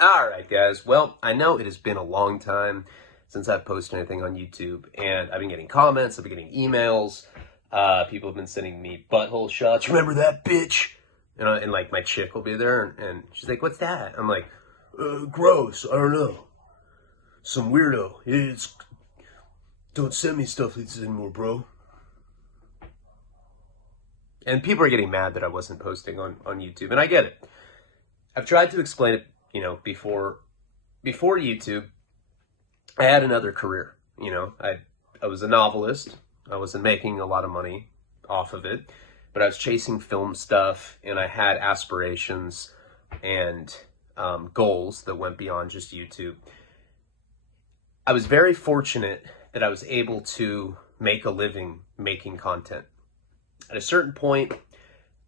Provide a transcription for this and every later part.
All right, guys. Well, I know it has been a long time since I've posted anything on YouTube, and I've been getting comments, I've been getting emails. People have been sending me butthole shots. Remember that bitch? And like my chick will be there, and she's like, "What's that?" I'm like, "Gross. I don't know. Some weirdo. Don't send me stuff like this anymore, bro." And people are getting mad that I wasn't posting on YouTube, and I get it. I've tried to explain it, before YouTube. I had another career. I was a novelist. I wasn't making a lot of money off of it, but I was chasing film stuff, and I had aspirations and goals that went beyond just YouTube. I was very fortunate that I was able to make a living making content. At a certain point,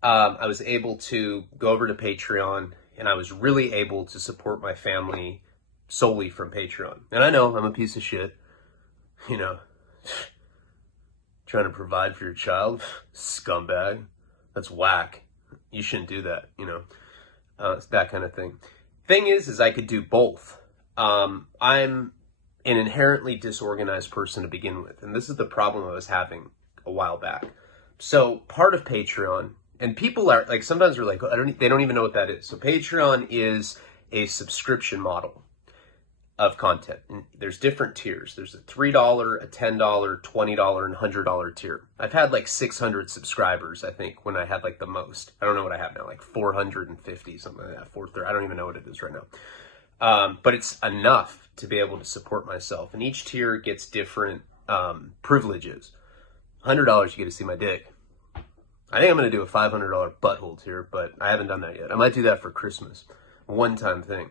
I was able to go over to Patreon, and I was really able to support my family solely from Patreon. And I know I'm a piece of shit, trying to provide for your child, scumbag. That's whack. You shouldn't do that, it's that kind of thing. Thing is I could do both. I'm an inherently disorganized person to begin with, and this is the problem I was having a while back. So part of Patreon, and people are like, sometimes we're like, they don't even know what that is. So Patreon is a subscription model of content. And there's different tiers. There's a $3, a $10, $20, and $100 tier. I've had like 600 subscribers, I think, when I had like the most. I don't know what I have now, like 450, something like that, 430. I don't even know what it is right now. But it's enough to be able to support myself. And each tier gets different privileges. $100, you get to see my dick. I think I'm going to do a $500 butthole tier, but I haven't done that yet. I might do that for Christmas. A one-time thing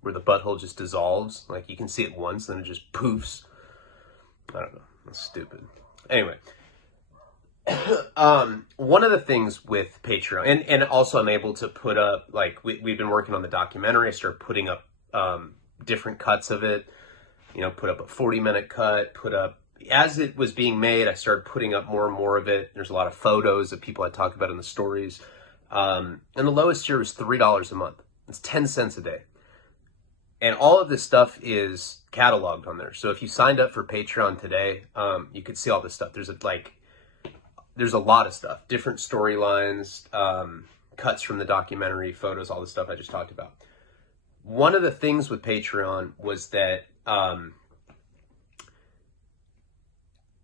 where the butthole just dissolves. Like, you can see it once, then it just poofs. I don't know. That's stupid. Anyway. One of the things with Patreon, and also I'm able to put up, like, we've been working on the documentary. I started putting up different cuts of it. Put up a 40-minute cut, as it was being made, I started putting up more and more of it. There's a lot of photos of people I talked about in the stories. And the lowest tier was $3 a month. It's 10 cents a day. And all of this stuff is cataloged on there. So if you signed up for Patreon today, you could see all this stuff. There's a lot of stuff, different storylines, cuts from the documentary, photos, all the stuff I just talked about. One of the things with Patreon was that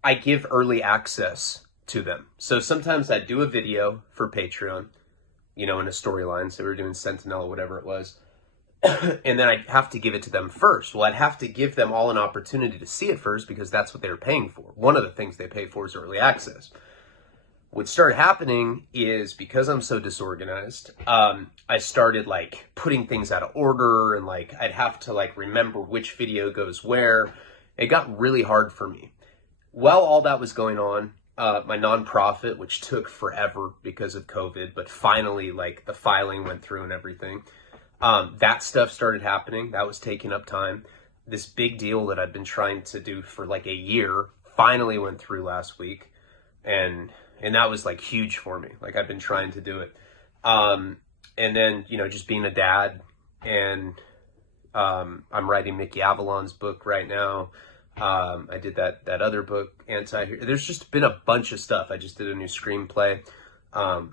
I give early access to them. So sometimes I do a video for Patreon, in a storyline. So we were doing Sentinel or whatever it was. And then I'd have to give it to them first. Well, I'd have to give them all an opportunity to see it first because that's what they were paying for. One of the things they pay for is early access. What started happening is, because I'm so disorganized, I started like putting things out of order, and like I'd have to like remember which video goes where. It got really hard for me. While all that was going on, my nonprofit, which took forever because of COVID, but finally like the filing went through and everything, that stuff started happening. That was taking up time. This big deal that I've been trying to do for like a year finally went through last week. And that was like huge for me. Like, I've been trying to do it. And then, just being a dad, and I'm writing Mickey Avalon's book right now. I did that other book, There's just been a bunch of stuff. I just did a new screenplay,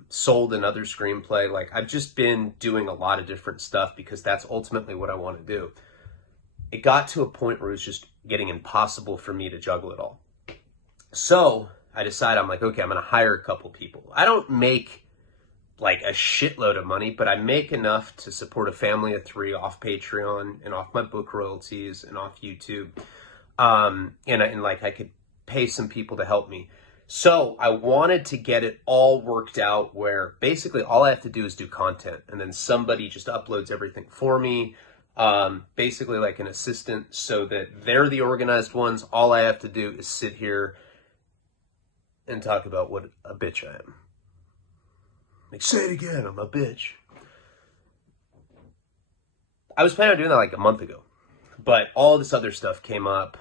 sold another screenplay. Like, I've just been doing a lot of different stuff because that's ultimately what I want to do. It got to a point where it was just getting impossible for me to juggle it all. So I decided, I'm like, okay, I'm going to hire a couple people. I don't make like a shitload of money, but I make enough to support a family of 3 off Patreon and off my book royalties and off YouTube. And like I could pay some people to help me. So I wanted to get it all worked out where basically all I have to do is do content, and then somebody just uploads everything for me. Basically like an assistant, so that they're the organized ones. All I have to do is sit here and talk about what a bitch I am. Like, say it again, I'm a bitch. I was planning on doing that like a month ago, but all this other stuff came up.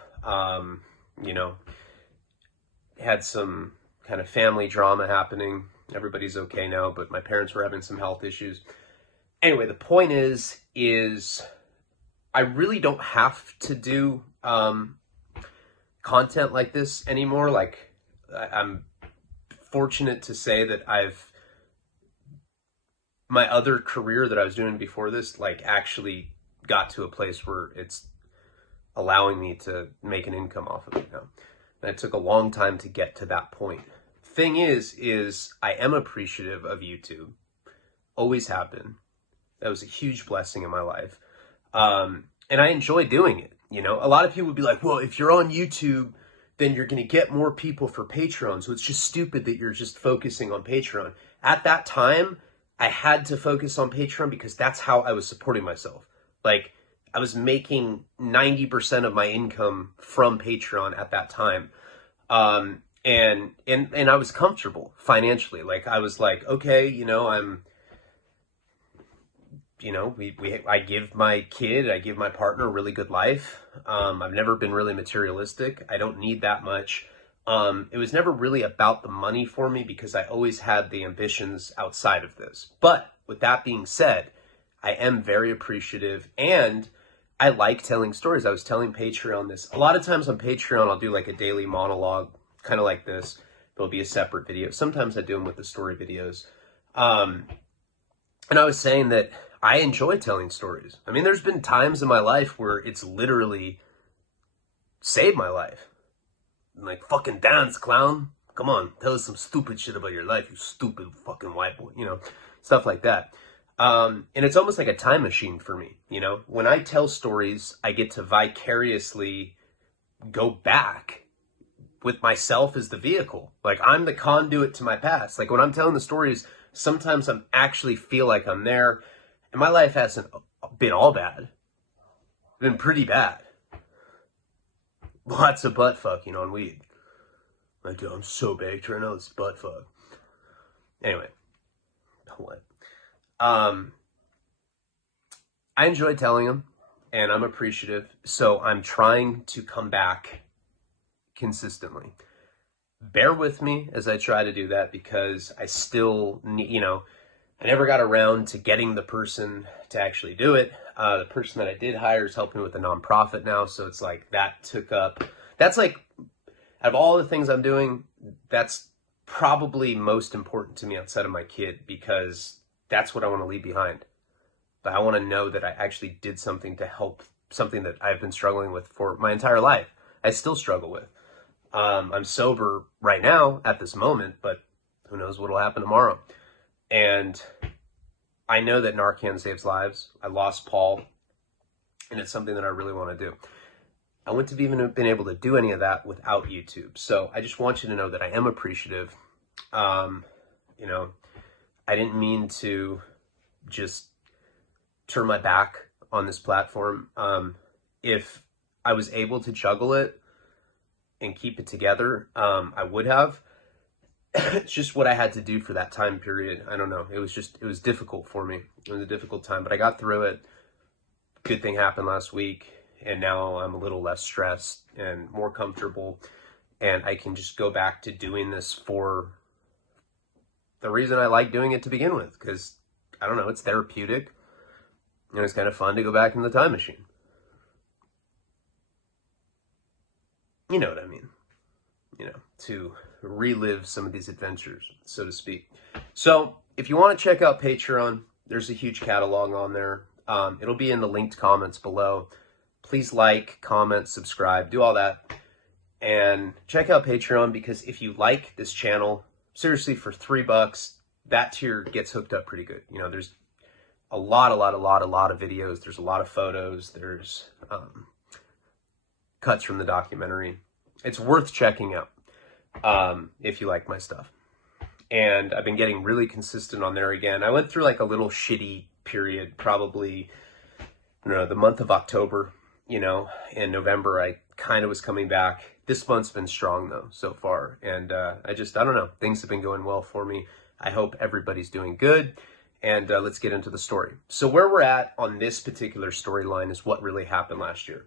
Had some kind of family drama happening. Everybody's okay now, but my parents were having some health issues. Anyway, the point is I really don't have to do content like this anymore. Like, I'm fortunate to say that my other career that I was doing before this, like, actually got to a place where it's allowing me to make an income off of it now. And it took a long time to get to that point. Thing is I am appreciative of YouTube. Always have been. That was a huge blessing in my life. And I enjoy doing it. You know, a lot of people would be like, well, if you're on YouTube, then you're going to get more people for Patreon. So it's just stupid that you're just focusing on Patreon. At that time, I had to focus on Patreon because that's how I was supporting myself. Like, I was making 90% of my income from Patreon at that time. And I was comfortable financially. Like, I was like, okay, you know, I give my kid, I give my partner a really good life. I've never been really materialistic. I don't need that much. It was never really about the money for me because I always had the ambitions outside of this. But with that being said, I am very appreciative and I like telling stories. I was telling Patreon this. A lot of times on Patreon, I'll do like a daily monologue, kind of like this. There'll be a separate video. Sometimes I do them with the story videos. And I was saying that I enjoy telling stories. I mean, there's been times in my life where it's literally saved my life. I'm like, fucking dance, clown. Come on, tell us some stupid shit about your life, you stupid fucking white boy. You know, stuff like that. And it's almost like a time machine for me. You know, when I tell stories, I get to vicariously go back with myself as the vehicle. Like, I'm the conduit to my past. Like, when I'm telling the stories, sometimes I'm actually feel like I'm there. And my life hasn't been all bad. It's been pretty bad. Lots of butt fucking on weed. Like, dude, I'm so baked right now, it's butt fuck. Anyway, what? I enjoy telling them, and I'm appreciative. So I'm trying to come back consistently. Bear with me as I try to do that because I still need, you know, I never got around to getting the person to actually do it. The person that I did hire is helping with a nonprofit now. So it's like that's like, out of all the things I'm doing, that's probably most important to me outside of my kid because that's what I want to leave behind. But I want to know that I actually did something to help something that I've been struggling with for my entire life. I still struggle with. I'm sober right now at this moment, but who knows what will happen tomorrow. And I know that Narcan saves lives. I lost Paul, and it's something that I really want to do. I wouldn't have even been able to do any of that without YouTube. So I just want you to know that I am appreciative. You know, I didn't mean to just turn my back on this platform. If I was able to juggle it and keep it together, I would have. It's just what I had to do for that time period. I don't know. It was difficult for me. It was a difficult time, but I got through it. Good thing happened last week, and now I'm a little less stressed and more comfortable, and I can just go back to doing this for the reason I like doing it to begin with, because, I don't know, it's therapeutic, and it's kind of fun to go back in the time machine. You know what I mean. You know, to relive some of these adventures, so to speak. So if you want to check out Patreon, there's a huge catalog on there. It'll be in the linked comments below. Please like, comment, subscribe, do all that. And check out Patreon because if you like this channel, seriously, for $3, that tier gets hooked up pretty good. You know, there's a lot of videos. There's a lot of photos. There's cuts from the documentary. It's worth checking out if you like my stuff. And I've been getting really consistent on there again. I went through like a little shitty period, probably, you know, the month of October, you know, in November, I kind of was coming back. This month's been strong though, so far. And I don't know, things have been going well for me. I hope everybody's doing good. And let's get into the story. So where we're at on this particular storyline is what really happened last year.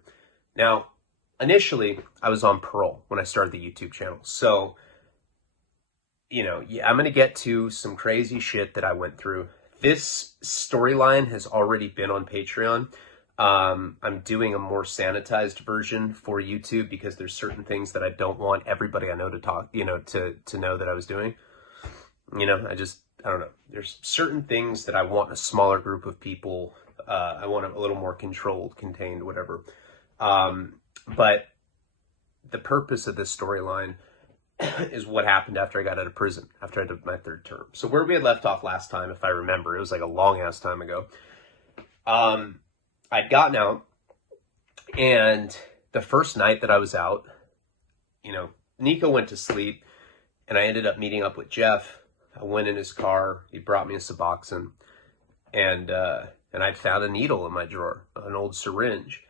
Now, initially, I was on parole when I started the YouTube channel. So, you know, yeah, I'm going to get to some crazy shit that I went through. This storyline has already been on Patreon. I'm doing a more sanitized version for YouTube because there's certain things that I don't want everybody I know to talk, to know that I was doing. I don't know. There's certain things that I want a smaller group of people. I want it a little more controlled, contained, whatever. But the purpose of this storyline is what happened after I got out of prison, after I did my 3rd term. So where we had left off last time, if I remember, it was like a long ass time ago. I'd gotten out, and the first night that I was out, Nico went to sleep, and I ended up meeting up with Jeff. I went in his car. He brought me a Suboxone, and I'd found a needle in my drawer, an old syringe.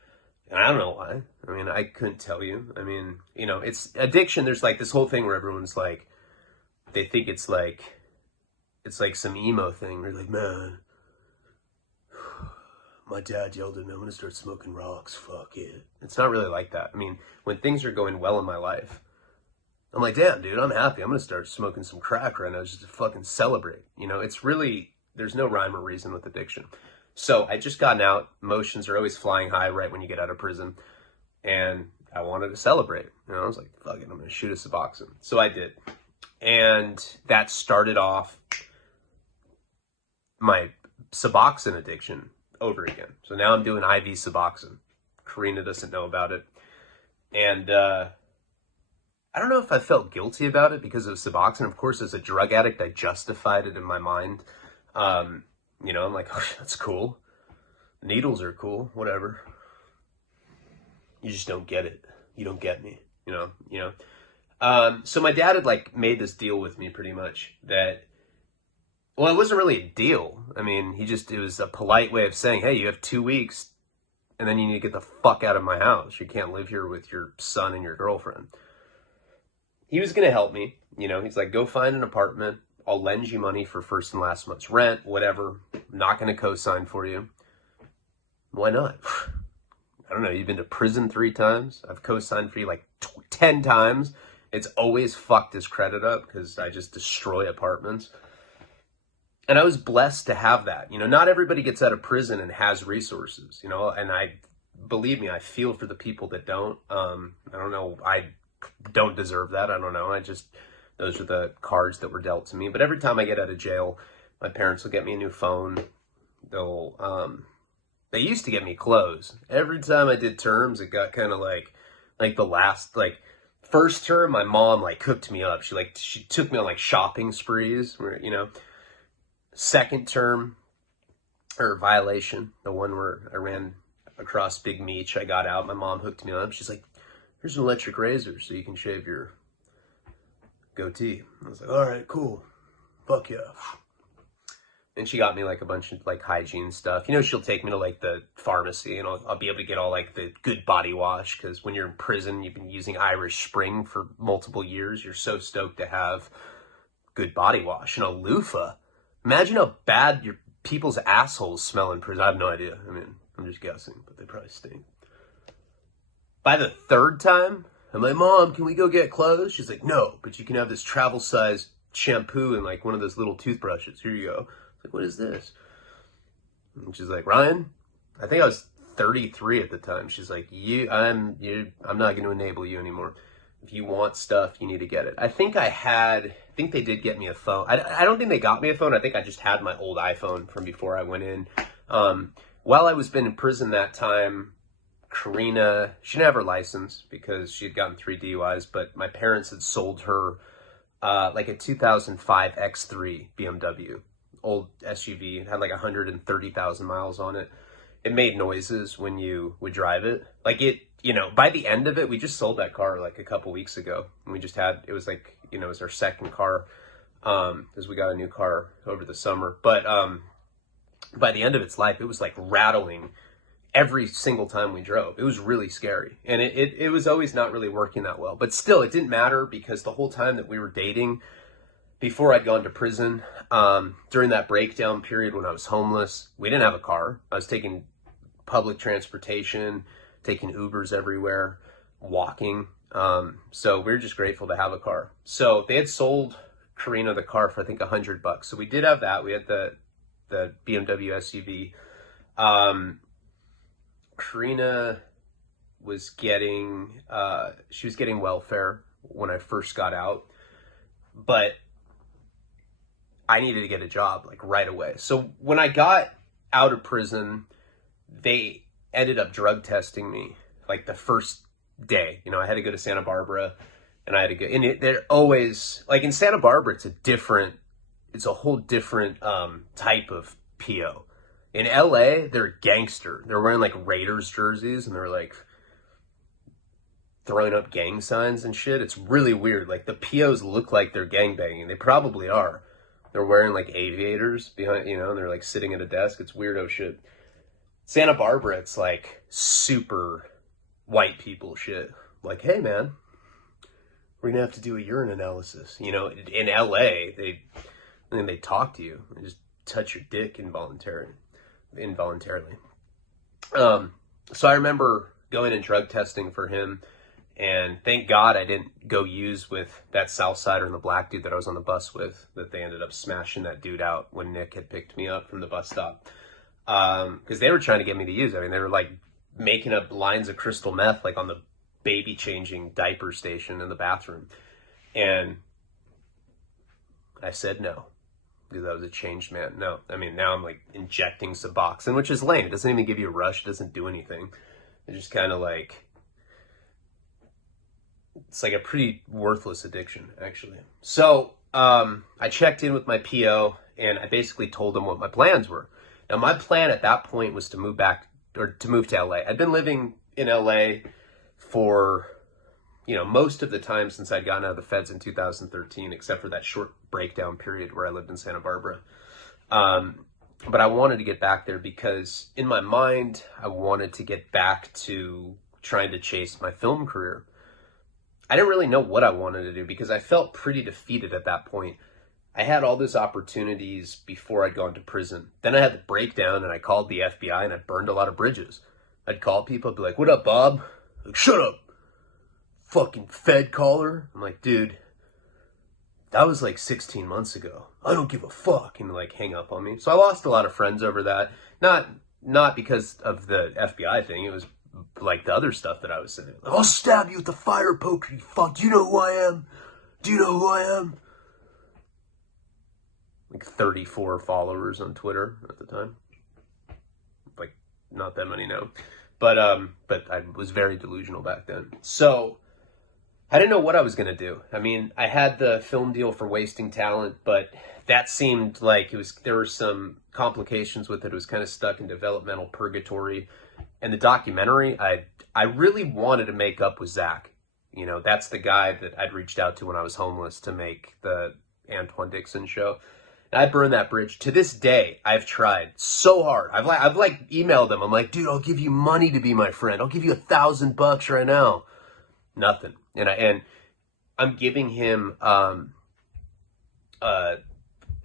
And I don't know why. I mean, I couldn't tell you. I mean, it's addiction. There's like this whole thing where everyone's like, they think it's like some emo thing. They're like, man, my dad yelled at me, I'm going to start smoking rocks. Fuck it. It's not really like that. I mean, when things are going well in my life, I'm like, damn, dude, I'm happy. I'm going to start smoking some crack right now just to fucking celebrate. It's really, there's no rhyme or reason with addiction. So I just gotten out. Emotions are always flying high right when you get out of prison. And I wanted to celebrate. I was like, fuck it, I'm going to shoot a Suboxone. So I did. And that started off my Suboxone addiction over again. So now I'm doing IV Suboxone. Karina doesn't know about it. And I don't know if I felt guilty about it because of Suboxone. Of course, as a drug addict, I justified it in my mind. I'm like, oh, that's cool. Needles are cool, whatever. You just don't get it. You don't get me, So my dad had like made this deal with me pretty much that, well, it wasn't really a deal. I mean, it was a polite way of saying, hey, you have 2 weeks and then you need to get the fuck out of my house. You can't live here with your son and your girlfriend. He was going to help me. He's like, go find an apartment. I'll lend you money for first and last month's rent, whatever. I'm not going to co-sign for you. Why not? I don't know. You've been to prison 3 times. I've co-signed for you like 10 times. It's always fucked his credit up because I just destroy apartments. And I was blessed to have that. Not everybody gets out of prison and has resources, and believe me, I feel for the people that don't. I don't know. I don't deserve that. I don't know. Those are the cards that were dealt to me. But every time I get out of jail, my parents will get me a new phone. They used to get me clothes. Every time I did terms, it got kind of like the last, first term, my mom cooked me up. She took me on shopping sprees, where, second term, or violation, the one where I ran across Big Meech, I got out, my mom hooked me up. She's like, here's an electric razor so you can shave your goatee. I was like, all right, cool. Fuck yeah. And she got me a bunch of hygiene stuff. She'll take me to the pharmacy and I'll be able to get all the good body wash, because when you're in prison, you've been using Irish Spring for multiple years. You're so stoked to have good body wash and a loofah. Imagine how bad your people's assholes smell in prison. I have no idea. I mean, I'm just guessing, but they probably stink. By the 3rd time, I'm like, Mom, can we go get clothes? She's like, no, but you can have this travel size shampoo and one of those little toothbrushes. Here you go. I'm like, what is this? And she's like, Ryan, I think I was 33 at the time. She's like, I'm not going to enable you anymore. If you want stuff, you need to get it. I think they did get me a phone. I don't think they got me a phone. I think I just had my old iPhone from before I went in. While I was been in prison that time, Karina, she didn't have her license because she had gotten 3 DUIs, but my parents had sold her a 2005 X3 BMW, old SUV. It had 130,000 miles on it. It made noises when you would drive it. By the end of it, we just sold that car a couple weeks ago. And we just it was it was our second car, because we got a new car over the summer. But by the end of its life, it was rattling every single time we drove. It was really scary. And it was always not really working that well. But still, it didn't matter, because the whole time that we were dating, before I'd gone to prison, during that breakdown period when I was homeless, we didn't have a car. I was taking public transportation, taking Ubers everywhere, walking. So we were just grateful to have a car. So they had sold Karina the car for I think $100. So we did have that. We had the BMW SUV. Karina was getting, she was getting welfare when I first got out, but I needed to get a job like right away. So when I got out of prison, they ended up drug testing me like the first day. You know, I had to go to Santa Barbara and I had to go, and they're always like in Santa Barbara, it's a whole different type of PO. In LA, they're gangster. They're wearing like Raiders jerseys and they're like throwing up gang signs and shit. It's really weird. Like the POs look like they're gangbanging. They probably are. They're wearing like aviators behind, you know, and they're like sitting at a desk. It's weirdo shit. Santa Barbara, it's like super white people shit. Like, hey man, we're gonna have to do a urine analysis. You know, in LA, they talk to you and just touch your dick involuntarily. So I remember going and drug testing for him, and thank God I didn't go use with that Southsider and the black dude that I was on the bus with, that they ended up smashing that dude out when Nick had picked me up from the bus stop. Because they were trying to get me to use it. I mean, they were like making up lines of crystal meth like on the baby changing diaper station in the bathroom. And I said no. Because I was a changed man. No, I mean, now I'm like injecting Suboxone, which is lame. It doesn't even give you a rush. It doesn't do anything. It just kind of like, it's like a pretty worthless addiction, actually. So I checked in with my PO and I basically told him what my plans were. Now, my plan at that point was to move back, or to move to LA. I'd been living in LA for, you know, most of the time since I'd gotten out of the feds in 2013, except for that short breakdown period where I lived in Santa Barbara. But I wanted to get back there because in my mind, I wanted to get back to trying to chase my film career. I didn't really know what I wanted to do because I felt pretty defeated at that point. I had all these opportunities before I'd gone to prison. Then I had the breakdown and I called the FBI and I burned a lot of bridges. I'd call people, I'd be like, what up, Bob? Like, shut up, fucking Fed caller. I'm like, dude, that was like 16 months ago. I don't give a fuck. And like hang up on me. So I lost a lot of friends over that. Not because of the FBI thing. It was like the other stuff that I was saying. I'll stab you with the fire poker, you fuck. Do you know who I am? Do you know who I am? Like 34 followers on Twitter at the time. Like not that many now. But I was very delusional back then. So I didn't know what I was going to do. I mean, I had the film deal for Wasting Talent, but that seemed like there were some complications with it. It was kind of stuck in developmental purgatory. And the documentary, I really wanted to make up with Zach. You know, that's the guy that I'd reached out to when I was homeless to make the Antoine Dixon show. And I burned that bridge. To this day, I've tried so hard. I've emailed them. I'm like, dude, I'll give you money to be my friend. I'll give you $1,000 right now. Nothing. And I'm giving him a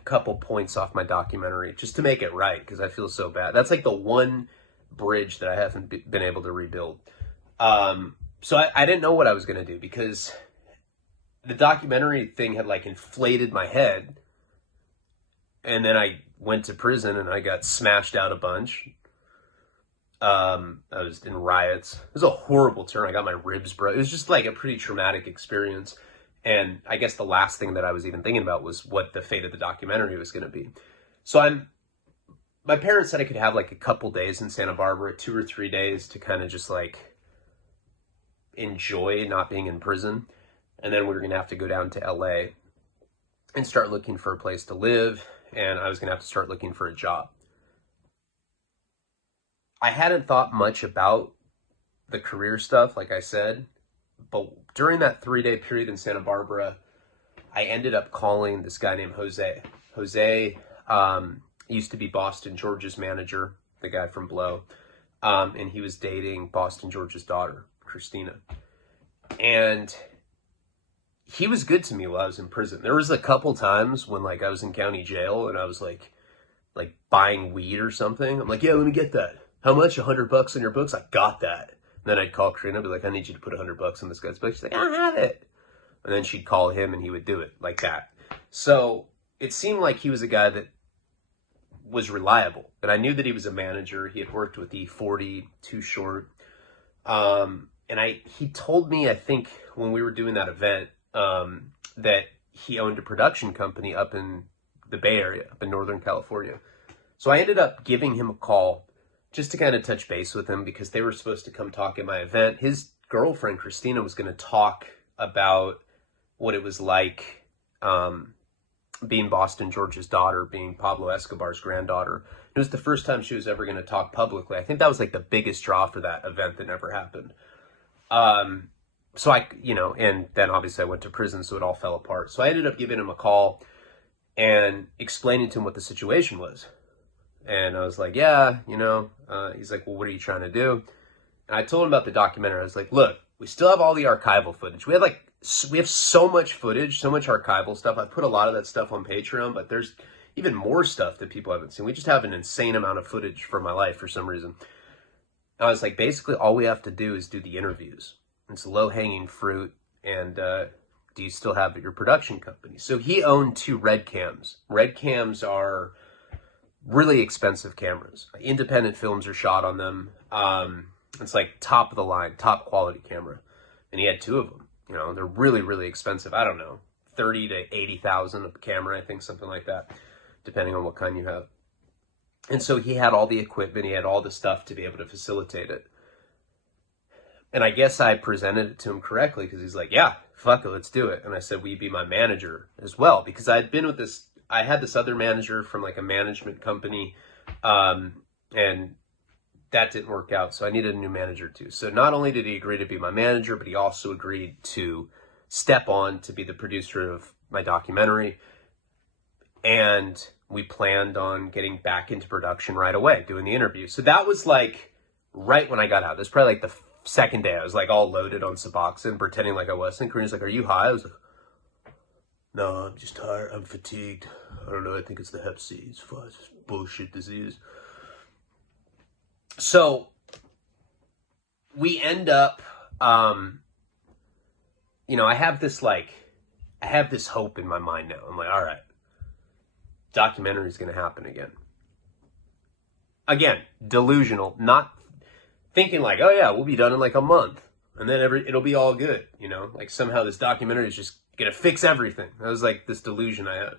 couple points off my documentary just to make it right because I feel so bad. That's like the one bridge that I haven't been able to rebuild. So I didn't know what I was going to do because the documentary thing had like inflated my head. And then I went to prison and I got smashed out a bunch. I was in riots. It was a horrible turn. I got my ribs broke. It was just like a pretty traumatic experience. And I guess the last thing that I was even thinking about was what the fate of the documentary was going to be. So my parents said I could have like a couple days in Santa Barbara, 2 or 3 days to kind of just like enjoy not being in prison. And then we were going to have to go down to LA and start looking for a place to live. And I was going to have to start looking for a job. I hadn't thought much about the career stuff, like I said, but during that 3-day period in Santa Barbara, I ended up calling this guy named Jose. Jose used to be Boston George's manager, the guy from Blow, and he was dating Boston George's daughter, Christina. And he was good to me while I was in prison. There was a couple times when like I was in county jail and I was like buying weed or something. I'm like, yeah, let me get that. How much? $100 in your books? I got that. And then I'd call Karina, I'd be like, I need you to put $100 in this guy's book. She's like, I don't have it. And then she'd call him and he would do it like that. So it seemed like he was a guy that was reliable. And I knew that he was a manager. He had worked with E40, Too Short. He told me, I think, when we were doing that event, that he owned a production company up in the Bay Area, up in Northern California. So I ended up giving him a call just to kind of touch base with him because they were supposed to come talk at my event. His girlfriend, Christina, was going to talk about what it was like being Boston George's daughter, being Pablo Escobar's granddaughter. It was the first time she was ever going to talk publicly. I think that was like the biggest draw for that event that never happened. So and then obviously I went to prison, so it all fell apart. So I ended up giving him a call and explaining to him what the situation was. And I was like, yeah, he's like, well, what are you trying to do? And I told him about the documentary. I was like, look, we still have all the archival footage. We have so much footage, so much archival stuff. I put a lot of that stuff on Patreon, but there's even more stuff that people haven't seen. We just have an insane amount of footage from my life for some reason. I was like, basically all we have to do is do the interviews. It's low-hanging fruit. And do you still have your production company? So he owned 2 Red Cams. Red Cams are really expensive cameras. Independent films are shot on them. It's like top of the line, top quality camera. And he had 2 of them. They're really, really expensive. I don't know, 30 to 80,000 a camera, I think, something like that, depending on what kind you have. And so he had all the equipment, he had all the stuff to be able to facilitate it. And I guess I presented it to him correctly because he's like, yeah, fuck it, let's do it. And I said, will you be my manager as well? Because I had this other manager from like a management company, and that didn't work out. So I needed a new manager too. So not only did he agree to be my manager, but he also agreed to step on to be the producer of my documentary. And we planned on getting back into production right away, doing the interview. So that was like right when I got out. It was probably like the second day. I was like all loaded on Suboxone, pretending like I was. And Karina's like, are you high? I was like, no, I'm just tired. I'm fatigued. I don't know. I think it's the Hep C. It's bullshit disease. So we end up, I have this hope in my mind now. I'm like, all right, documentary is going to happen again. Again, delusional, not thinking like, oh yeah, we'll be done in like a month and then it'll be all good. Like somehow this documentary is just going to fix everything. That was like this delusion I had.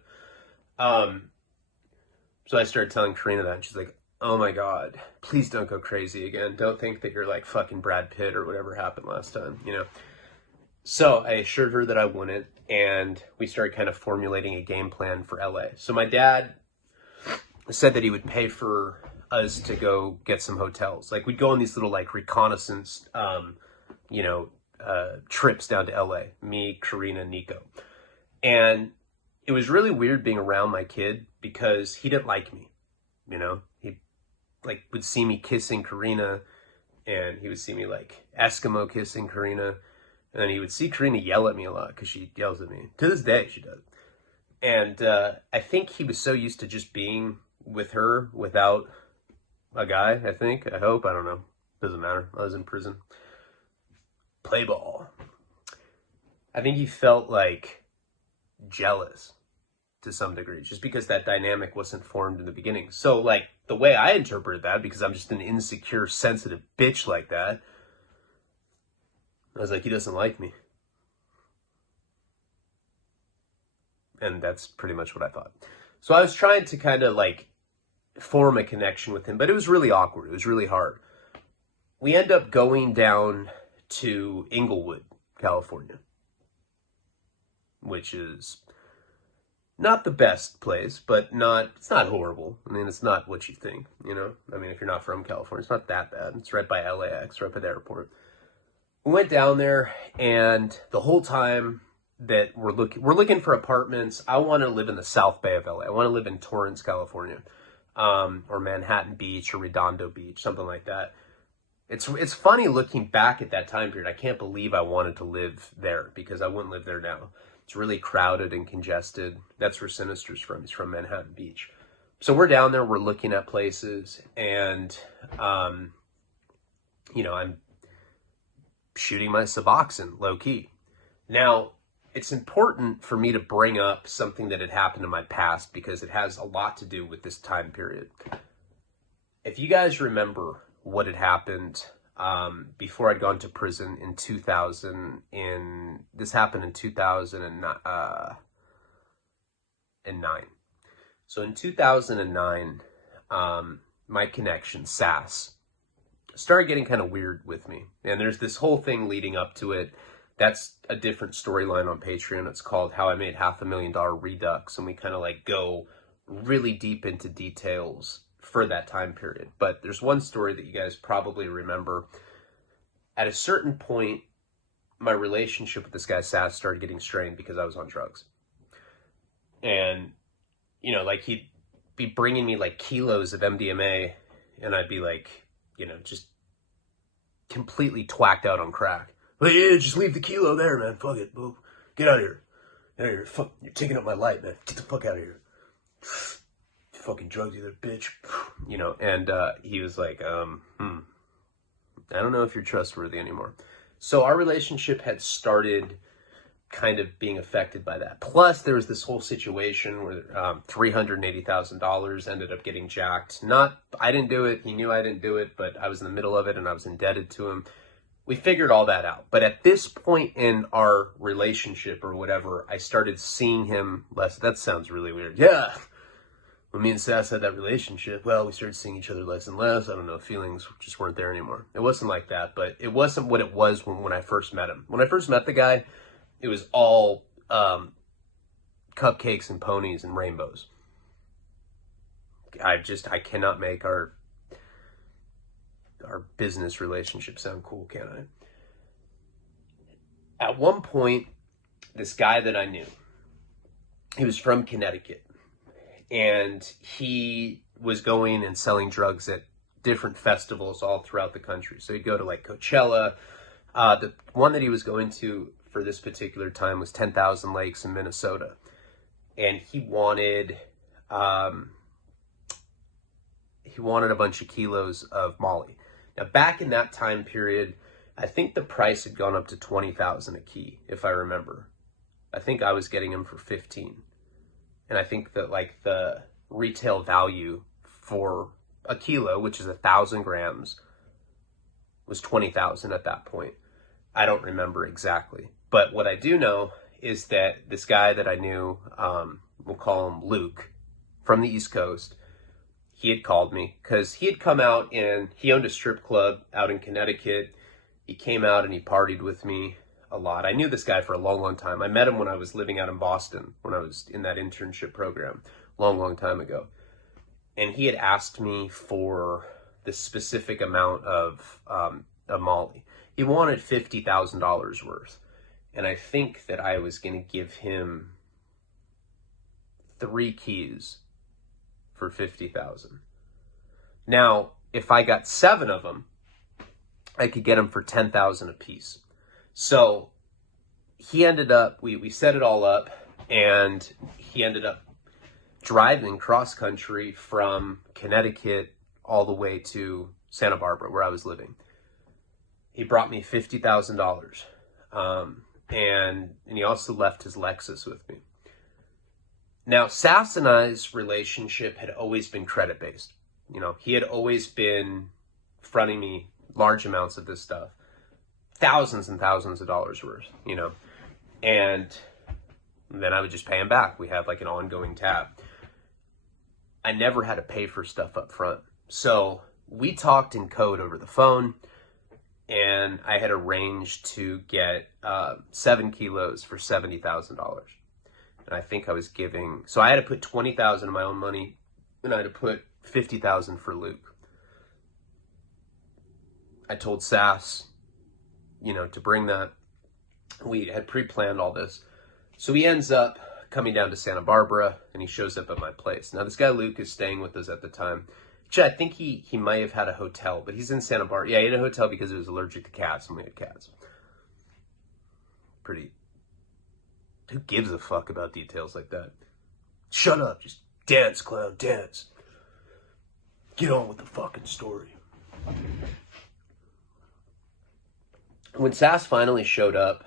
So I started telling Karina that and she's like, oh my God, please don't go crazy again. Don't think that you're like fucking Brad Pitt or whatever happened last time, So I assured her that I wouldn't, and we started kind of formulating a game plan for LA. So my dad said that he would pay for us to go get some hotels. Like we'd go on these little like reconnaissance, trips down to LA, me, Karina, Nico. And it was really weird being around my kid because he didn't like me, He like would see me kissing Karina and he would see me like Eskimo kissing Karina. And then he would see Karina yell at me a lot because she yells at me. To this day, she does. And I think he was so used to just being with her without a guy, I hope, I don't know. Doesn't matter. I was in prison. Play ball. I think he felt like jealous to some degree, just because that dynamic wasn't formed in the beginning. So like the way I interpreted that, because I'm just an insecure, sensitive bitch like that, I was like, he doesn't like me. And that's pretty much what I thought. So I was trying to kind of like form a connection with him, but it was really awkward. It was really hard. We end up going down to Inglewood, California, which is not the best place, but it's not horrible. I mean, it's not what you think, I mean, if you're not from California, it's not that bad. It's right by LAX, right by the airport. We went down there, and the whole time that we're looking for apartments, I want to live in the South Bay of LA. I want to live in Torrance, California, or Manhattan Beach or Redondo Beach, something like that. It's funny looking back at that time period. I can't believe I wanted to live there because I wouldn't live there now. It's really crowded and congested. That's where Sinister's from. He's from Manhattan Beach. So we're down there, we're looking at places, and, I'm shooting my Suboxone low key. Now, it's important for me to bring up something that had happened in my past because it has a lot to do with this time period. If you guys remember what had happened before I'd gone to prison in 2000, this happened in 2009. So in 2009, my connection, SAS, started getting kind of weird with me. And there's this whole thing leading up to it. That's a different storyline on Patreon. It's called How I Made $500,000 Redux. And we kind of like go really deep into details for that time period. But there's one story that you guys probably remember. At a certain point, my relationship with this guy, Sass, started getting strained because I was on drugs. And, you know, like he'd be bringing me like kilos of MDMA and I'd be like, you know, just completely twacked out on crack. Like, yeah, just leave the kilo there, man. Fuck it, boo. Get out of here. Get out of here. Fuck, you're taking up my light, man. Get the fuck out of here. Fucking drug dealer, bitch. You know, and he was like, I don't know if you're trustworthy anymore. So our relationship had started kind of being affected by that. Plus, there was this whole situation where $380,000 ended up getting jacked. I didn't do it. He knew I didn't do it, but I was in the middle of it and I was indebted to him. We figured all that out. But at this point in our relationship or whatever, I started seeing him less. That sounds really weird. Yeah. When me and Sass had that relationship, well, we started seeing each other less and less. I don't know, feelings just weren't there anymore. It wasn't like that, but it wasn't what it was when I first met him. When I first met the guy, it was all cupcakes and ponies and rainbows. I cannot make our business relationship sound cool, can I? At one point, this guy that I knew, he was from Connecticut, and he was going and selling drugs at different festivals all throughout the country. So he'd go to like Coachella. The one that he was going to for this particular time was 10,000 Lakes in Minnesota. And he wanted a bunch of kilos of Molly. Now, back in that time period, I think the price had gone up to 20,000 a key, if I remember. I think I was getting them for 15. And I think that like the retail value for a kilo, which is 1,000 grams, was 20,000 at that point. I don't remember exactly. But what I do know is that this guy that I knew, we'll call him Luke, from the East Coast, he had called me because he had come out and he owned a strip club out in Connecticut. He came out and he partied with me a lot. I knew this guy for a long, long time. I met him when I was living out in Boston, when I was in that internship program, long, long time ago. And he had asked me for this specific amount of Molly. He wanted $50,000 worth. And I think that I was going to give him 3 keys for 50,000. Now, if I got 7 of them, I could get them for 10,000 a piece. So he ended up, we set it all up, and he ended up driving cross country from Connecticut all the way to Santa Barbara, where I was living. He brought me $50,000. And he also left his Lexus with me. Now, Sass and I's relationship had always been credit-based. You know, he had always been fronting me large amounts of this stuff. Thousands and thousands of dollars worth, you know. And then I would just pay him back. We had like an ongoing tab. I never had to pay for stuff up front. So we talked in code over the phone. And I had arranged to get 7 kilos for $70,000. And I think I was giving, so I had to put 20,000 of my own money, and I had to put 50,000 for Luke. I told Sass, you know, to bring that. We had pre-planned all this. So he ends up coming down to Santa Barbara, and he shows up at my place. Now, this guy Luke is staying with us at the time. Actually, I think he might have had a hotel, but he's in Santa Barbara. Yeah, he had a hotel because he was allergic to cats, and we had cats. Pretty. Who gives a fuck about details like that? Shut up. Just dance, clown, dance. Get on with the fucking story. When Sass finally showed up,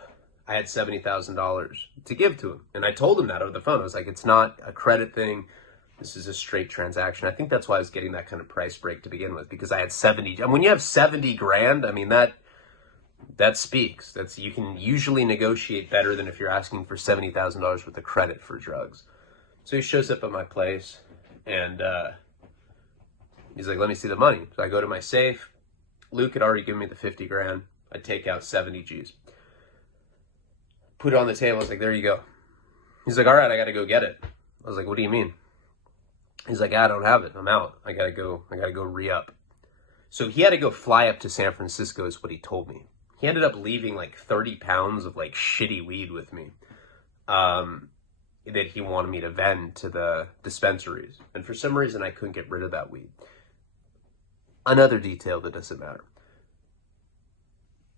I had $70,000 to give to him. And I told him that over the phone. I was like, it's not a credit thing. This is a straight transaction. I think that's why I was getting that kind of price break to begin with, because I had 70. And when you have 70 grand, I mean, that speaks. You can usually negotiate better than if you're asking for $70,000 worth of credit for drugs. So he shows up at my place, and he's like, let me see the money. So I go to my safe. Luke had already given me the 50 grand. I take out 70 G's. Put it on the table. I was like, there you go. He's like, all right, I got to go get it. I was like, what do you mean? He's like, I don't have it. I'm out. I got to go re-up. So he had to go fly up to San Francisco is what he told me. He ended up leaving like 30 pounds of like shitty weed with me that he wanted me to vend to the dispensaries. And for some reason, I couldn't get rid of that weed. Another detail that doesn't matter.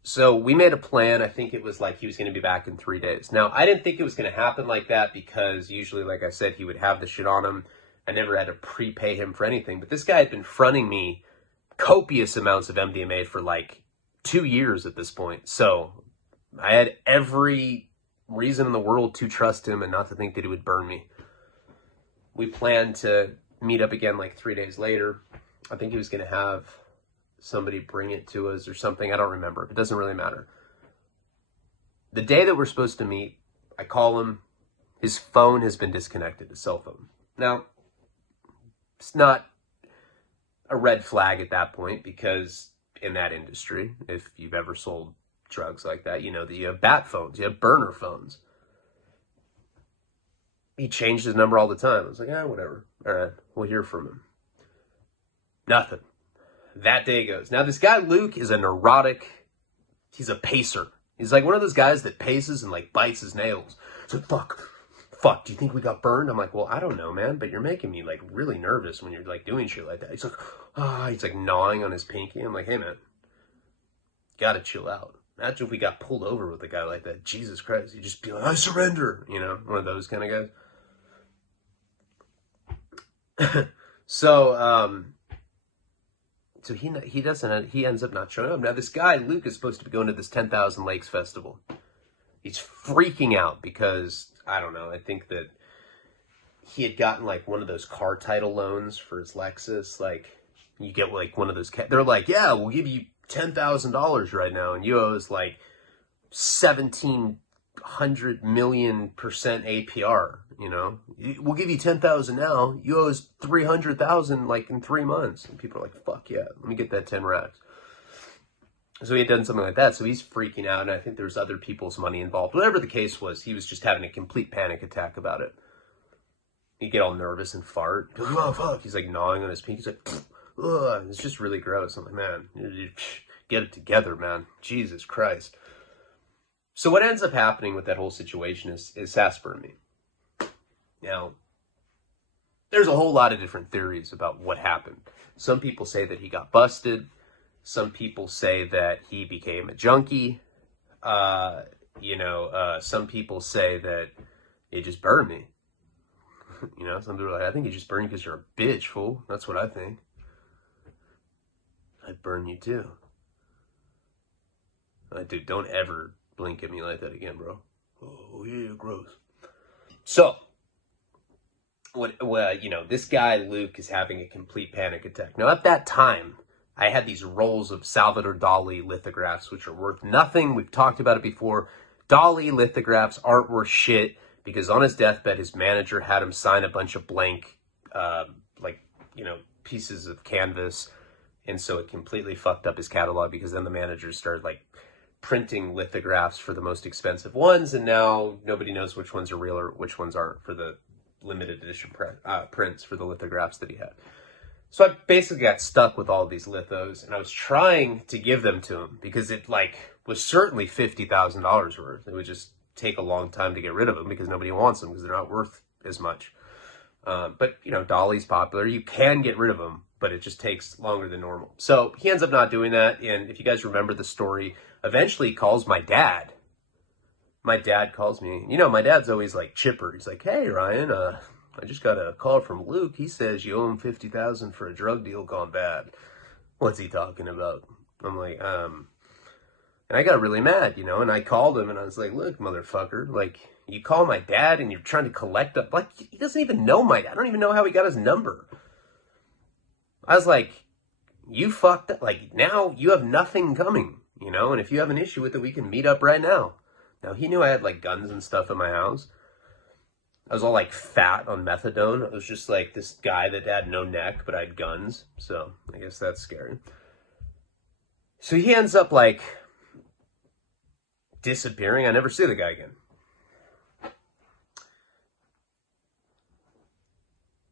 So we made a plan. I think it was like he was going to be back in 3 days. Now, I didn't think it was going to happen like that because usually, like I said, he would have the shit on him. I never had to prepay him for anything. But this guy had been fronting me copious amounts of MDMA for like 2 years at this point. So I had every reason in the world to trust him and not to think that he would burn me. We planned to meet up again like 3 days later. I think he was going to have somebody bring it to us or something. I don't remember. It doesn't really matter. The day that we're supposed to meet, I call him. His phone has been disconnected, his cell phone. Now, it's not a red flag at that point because in that industry, if you've ever sold drugs like that, you know that you have bat phones, you have burner phones. He changed his number all the time. I was like, whatever. All right, we'll hear from him. Nothing. That day goes. Now, this guy, Luke, is a neurotic. He's a pacer. He's like one of those guys that paces and like bites his nails. So, fuck, do you think we got burned? I'm like, well, I don't know, man, but you're making me like really nervous when you're like doing shit like that. He's like, he's like gnawing on his pinky. I'm like, hey, man, gotta chill out. Imagine if we got pulled over with a guy like that. Jesus Christ, you just be like, I surrender. You know, one of those kind of guys. So he ends up not showing up. Now, this guy, Luke, is supposed to be going to this 10,000 Lakes Festival. He's freaking out because, I don't know, I think that he had gotten like one of those car title loans for his Lexus. Like, you get like one of those, they're like, yeah, we'll give you $10,000 right now. And you owe us like 1,700 million % APR, you know? We'll give you 10,000 now. You owe us 300,000 like in 3 months. And people are like, fuck yeah, let me get that 10 racks. So he had done something like that. So he's freaking out. And I think there's other people's money involved. Whatever the case was, he was just having a complete panic attack about it. He'd get all nervous and fart. Oh, fuck. He's like gnawing on his pinky. He's like, ugh. It's just really gross. I'm like, man, get it together, man. Jesus Christ. So what ends up happening with that whole situation is Sasper and me. Now, there's a whole lot of different theories about what happened. Some people say that he got busted. Some people say that he became a junkie. Some people say that he just burned me. You know, some people are like, I think he just burned you because you're a bitch, fool. That's what I think. I'd burn you too. Dude, don't ever blink at me like that again, bro. Oh, yeah, gross. So, this guy, Luke, is having a complete panic attack. Now, at that time, I had these rolls of Salvador Dali lithographs, which are worth nothing. We've talked about it before. Dali lithographs aren't worth shit because on his deathbed, his manager had him sign a bunch of blank, pieces of canvas. And so it completely fucked up his catalog because then the managers started, printing lithographs for the most expensive ones. And now nobody knows which ones are real or which ones aren't for the limited edition prints for the lithographs that he had. So I basically got stuck with all of these lithos, and I was trying to give them to him because it was certainly $50,000 worth. It would just take a long time to get rid of them because nobody wants them because they're not worth as much. But Dali's popular. You can get rid of them, but it just takes longer than normal. So he ends up not doing that. And if you guys remember the story, eventually he calls my dad. My dad calls me. My dad's always chipper. He's like, hey, Ryan, I just got a call from Luke. He says you owe him $50,000 for a drug deal gone bad. What's he talking about? I'm like, And I got really mad, you know, and I called him and I was like, look, motherfucker, like, you call my dad and you're trying to collect up. Like, he doesn't even know my dad. I don't even know how he got his number. I was like, you fucked up. Like, now you have nothing coming, you know, and if you have an issue with it, we can meet up right now. Now, he knew I had, like, guns and stuff in my house. I was all, like, fat on methadone. I was just, like, this guy that had no neck, but I had guns. So, I guess that's scary. So he ends up, like, disappearing. I never see the guy again.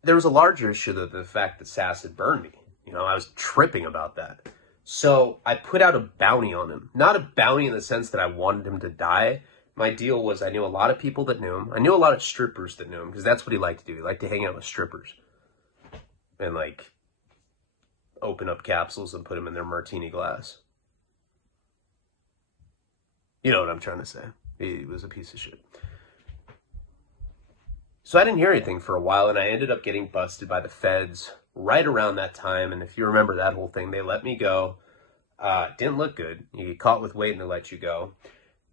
There was a larger issue though, the fact that Sass had burned me. You know, I was tripping about that. So I put out a bounty on him. Not a bounty in the sense that I wanted him to die. My deal was I knew a lot of people that knew him. I knew a lot of strippers that knew him because that's what he liked to do. He liked to hang out with strippers and like open up capsules and put them in their martini glass. You know what I'm trying to say. He was a piece of shit. So I didn't hear anything for a while, and I ended up getting busted by the feds right around that time. And if you remember that whole thing, they let me go. Didn't look good. You get caught with weight and they let you go.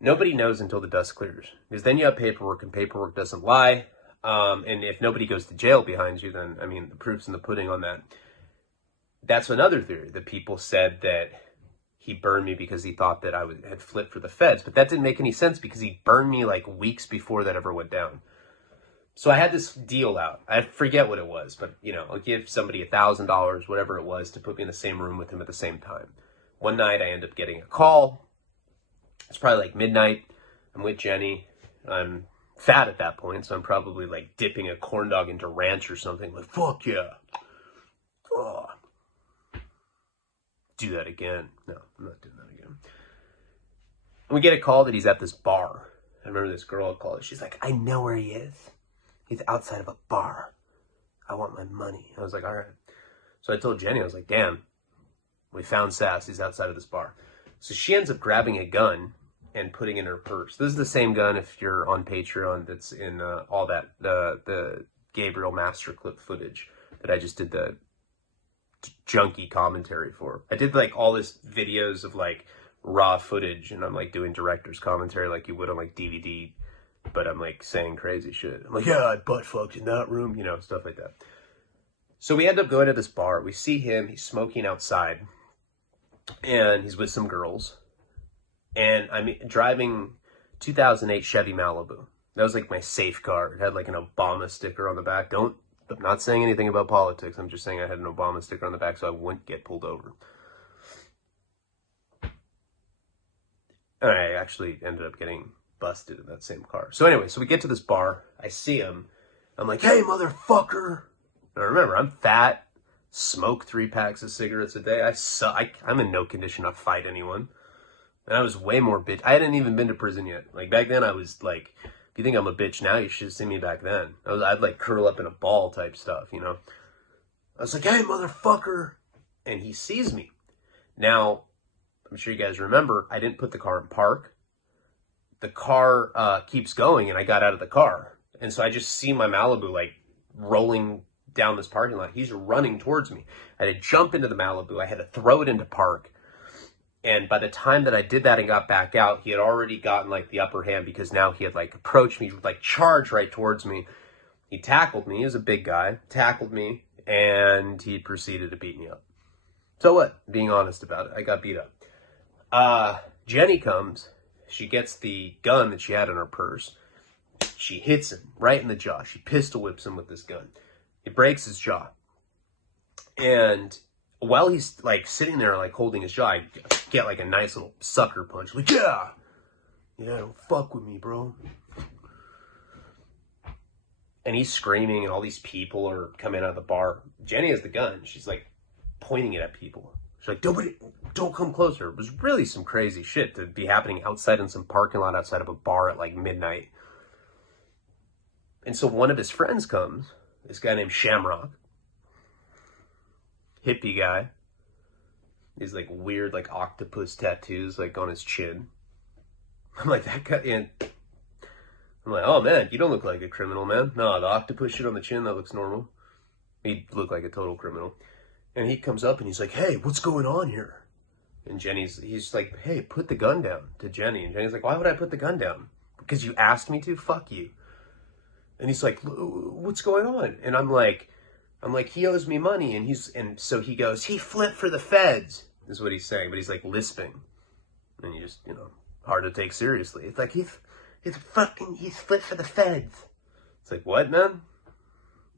Nobody knows until the dust clears, because then you have paperwork, and paperwork doesn't lie. And if nobody goes to jail behind you, then, I mean, the proof's in the pudding on that. That's another theory, that people said that he burned me because he thought that I had flipped for the feds. But that didn't make any sense because he burned me like weeks before that ever went down. So I had this deal out. I forget what it was, but, you know, I'll give somebody $1,000, whatever it was, to put me in the same room with him at the same time. One night I end up getting a call. It's probably like midnight. I'm with Jenny. I'm fat at that point, so I'm probably like dipping a corn dog into ranch or something. Like, fuck yeah. Oh. Do that again. No, I'm not doing that again. And we get a call that he's at this bar. I remember this girl called. She's like, I know where he is. He's outside of a bar. I want my money. I was like, all right. So I told Jenny, I was like, damn, we found Sass. He's outside of this bar. So she ends up grabbing a gun and putting it in her purse. This is the same gun, if you're on Patreon, that's in all that, the Gabriel Master clip footage that I just did the junky commentary for. I did like all this videos of like raw footage, and I'm like doing director's commentary like you would on like DVD. But I'm like saying crazy shit. I'm like, yeah, I butt fucked in that room, you know, stuff like that. So we end up going to this bar. We see him. He's smoking outside. And he's with some girls. And I'm driving 2008 Chevy Malibu. That was like my safe car. It had like an Obama sticker on the back. I'm not saying anything about politics. I'm just saying I had an Obama sticker on the back so I wouldn't get pulled over. And I actually ended up getting busted in that same car. So anyway, so we get to this bar. I see him. I'm like, hey, motherfucker. Now remember, I'm fat, smoke 3 packs of cigarettes a day. I'm in no condition to fight anyone. And I was way more bitch. I hadn't even been to prison yet. Like back then I was like, if you think I'm a bitch now, you should have seen me back then. I'd like curl up in a ball type stuff, you know. I was like, hey, motherfucker. And he sees me. Now, I'm sure you guys remember, I didn't put the car in park. The car keeps going, and I got out of the car. And so I just see my Malibu, like, rolling down this parking lot. He's running towards me. I had to jump into the Malibu. I had to throw it into park. And by the time that I did that and got back out, he had already gotten, like, the upper hand because now he had, like, approached me, like, charged right towards me. He tackled me. He was a big guy. Tackled me, and he proceeded to beat me up. So what? Being honest about it, I got beat up. Jenny comes. She gets the gun that she had in her purse. She hits him right in the jaw. She pistol whips him with this gun. It breaks his jaw. And while he's like sitting there like holding his jaw, I get like a nice little sucker punch. Like, yeah, don't fuck with me, bro. And he's screaming and all these people are coming out of the bar. Jenny has the gun. She's like pointing it at people. She's like, don't come closer. It was really some crazy shit to be happening outside in some parking lot outside of a bar at like midnight. And so one of his friends comes, this guy named Shamrock. Hippie guy. He's like weird, like octopus tattoos like on his chin. I'm like, that guy, and I'm like, oh man, you don't look like a criminal, man. No, the octopus shit on the chin, that looks normal. He looked like a total criminal. And he comes up and he's like, hey, what's going on here? And he's like, hey, put the gun down to Jenny. And Jenny's like, why would I put the gun down? Because you asked me to? Fuck you. And he's like, what's going on? And I'm like, he owes me money. And so he goes, he flipped for the feds, is what he's saying. But he's like lisping. And you just, hard to take seriously. It's like, he's flipped for the feds. It's like, what, man?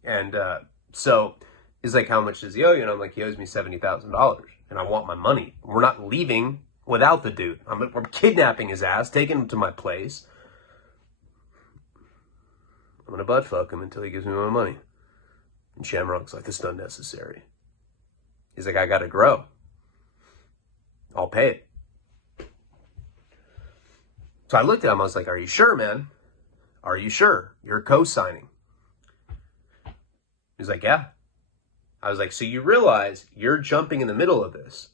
And so he's like, how much does he owe you? And I'm like, he owes me $70,000. And I want my money. We're not leaving without the dude. We're kidnapping his ass, taking him to my place. I'm gonna butt fuck him until he gives me my money. And Shamrock's like, it's not necessary. He's like, I gotta grow. I'll pay it. So I looked at him, I was like, are you sure, man? Are you sure? You're co-signing. He's like, yeah. I was like, so you realize you're jumping in the middle of this.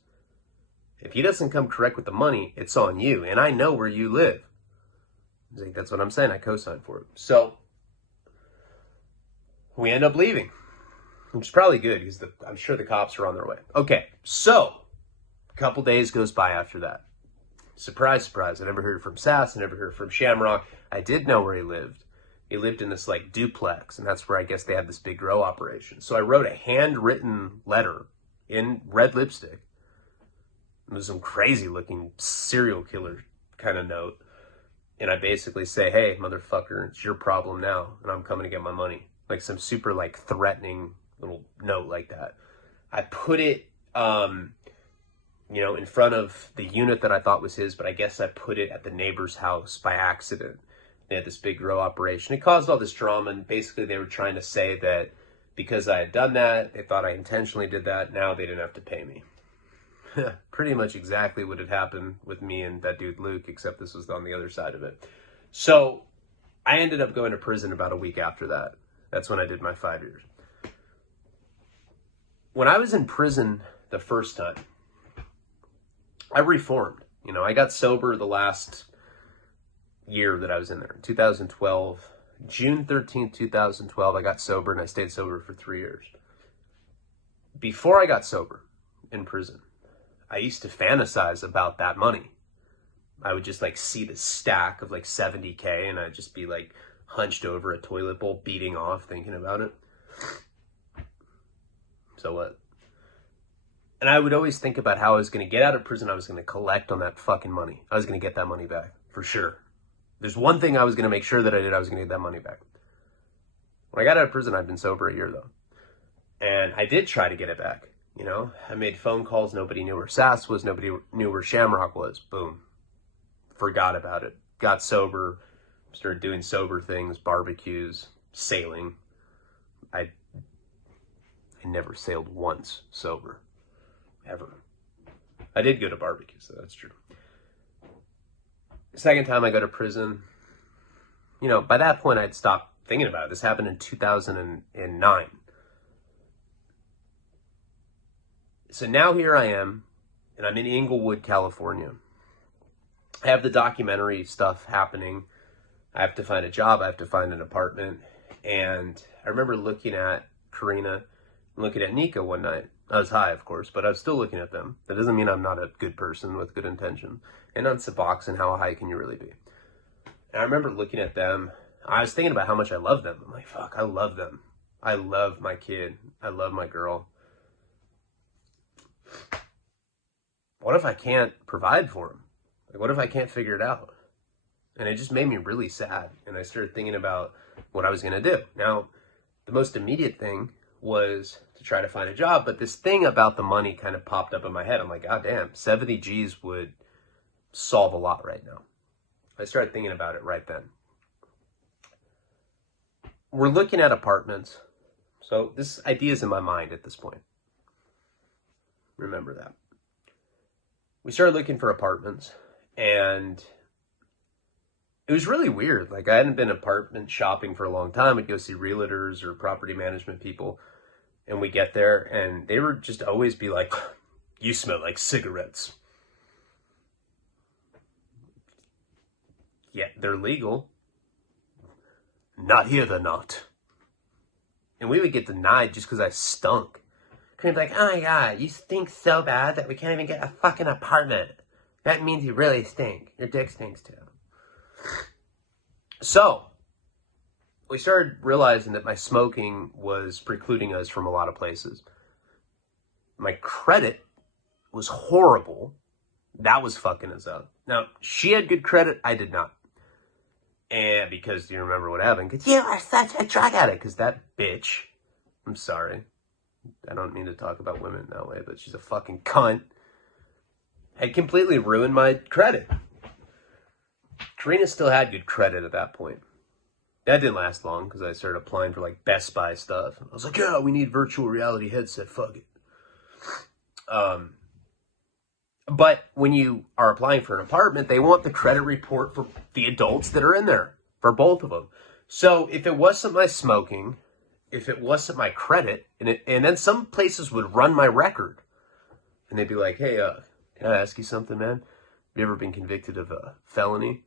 If he doesn't come correct with the money, it's on you. And I know where you live. He's like, that's what I'm saying. I co-signed for it. So we end up leaving, which is probably good because I'm sure the cops are on their way. Okay, so a couple days goes by after that. Surprise, surprise. I never heard from Sass. I never heard from Shamrock. I did know where he lived. He lived in this like duplex, and that's where I guess they had this big grow operation. So I wrote a handwritten letter in red lipstick. It was some crazy looking serial killer kind of note. And I basically say, hey, motherfucker, it's your problem now, and I'm coming to get my money. Like some super like threatening little note like that. I put it, in front of the unit that I thought was his, but I guess I put it at the neighbor's house by accident. They had this big grow operation. It caused all this drama, and basically they were trying to say that because I had done that, they thought I intentionally did that, now they didn't have to pay me. Pretty much exactly what had happened with me and that dude Luke, except this was on the other side of it. So I ended up going to prison about a week after that. That's when I did my 5 years. When I was in prison the first time, I reformed. I got sober the last year that I was in there. 2012, June 13th, 2012, I got sober, and I stayed sober for 3 years. Before I got sober in prison, I used to fantasize about that money. I would just like see the stack of like $70K, and I'd just be like hunched over a toilet bowl, beating off, thinking about it. So what? And I would always think about how I was going to get out of prison. I was going to collect on that fucking money. I was going to get that money back, for sure. There's one thing I was going to make sure that I did. I was going to get that money back. When I got out of prison, I'd been sober a year, though. And I did try to get it back. I made phone calls. Nobody knew where Sass was. Nobody knew where Shamrock was. Boom. Forgot about it. Got sober. Started doing sober things, barbecues, sailing. I never sailed once sober. Ever. I did go to barbecues, so that's true. Second time I go to prison, by that point I'd stopped thinking about it. This happened in 2009. So now here I am, and I'm in Inglewood, California. I have the documentary stuff happening. I have to find a job. I have to find an apartment. And I remember looking at Karina and looking at Nika one night. I was high, of course, but I was still looking at them. That doesn't mean I'm not a good person with good intention. And on Suboxone, how high can you really be? And I remember looking at them. I was thinking about how much I love them. I'm like, fuck, I love them. I love my kid. I love my girl. What if I can't provide for them? Like, what if I can't figure it out? And it just made me really sad. And I started thinking about what I was going to do. Now, the most immediate thing was to try to find a job. But this thing about the money kind of popped up in my head. I'm like, God damn, 70 G's would solve a lot right now. I started thinking about it right then. We're looking at apartments. So this idea is in my mind at this point. Remember that. We started looking for apartments, and it was really weird. Like, I hadn't been apartment shopping for a long time. I'd go see realtors or property management people, and we get there, and they would just always be like, you smell like cigarettes. Yeah, they're legal. Not here, they're not. And we would get denied just because I stunk. Karina's like, oh my God, you stink so bad that we can't even get a fucking apartment. That means you really stink. Your dick stinks too. So, we started realizing that my smoking was precluding us from a lot of places. My credit was horrible. That was fucking us up. Now, she had good credit. I did not. And because you remember what happened. Because you are such a drug addict. Because that bitch, I'm sorry. I don't mean to talk about women that way, but she's a fucking cunt. Had completely ruined my credit. Karina still had good credit at that point. That didn't last long because I started applying for like Best Buy stuff. I was like, yeah, we need virtual reality headset. Fuck it. But when you are applying for an apartment, they want the credit report for the adults that are in there, for both of them. So if it wasn't my smoking, if it wasn't my credit, and then some places would run my record, and they'd be like, hey, can I ask you something, man? Have you ever been convicted of a felony?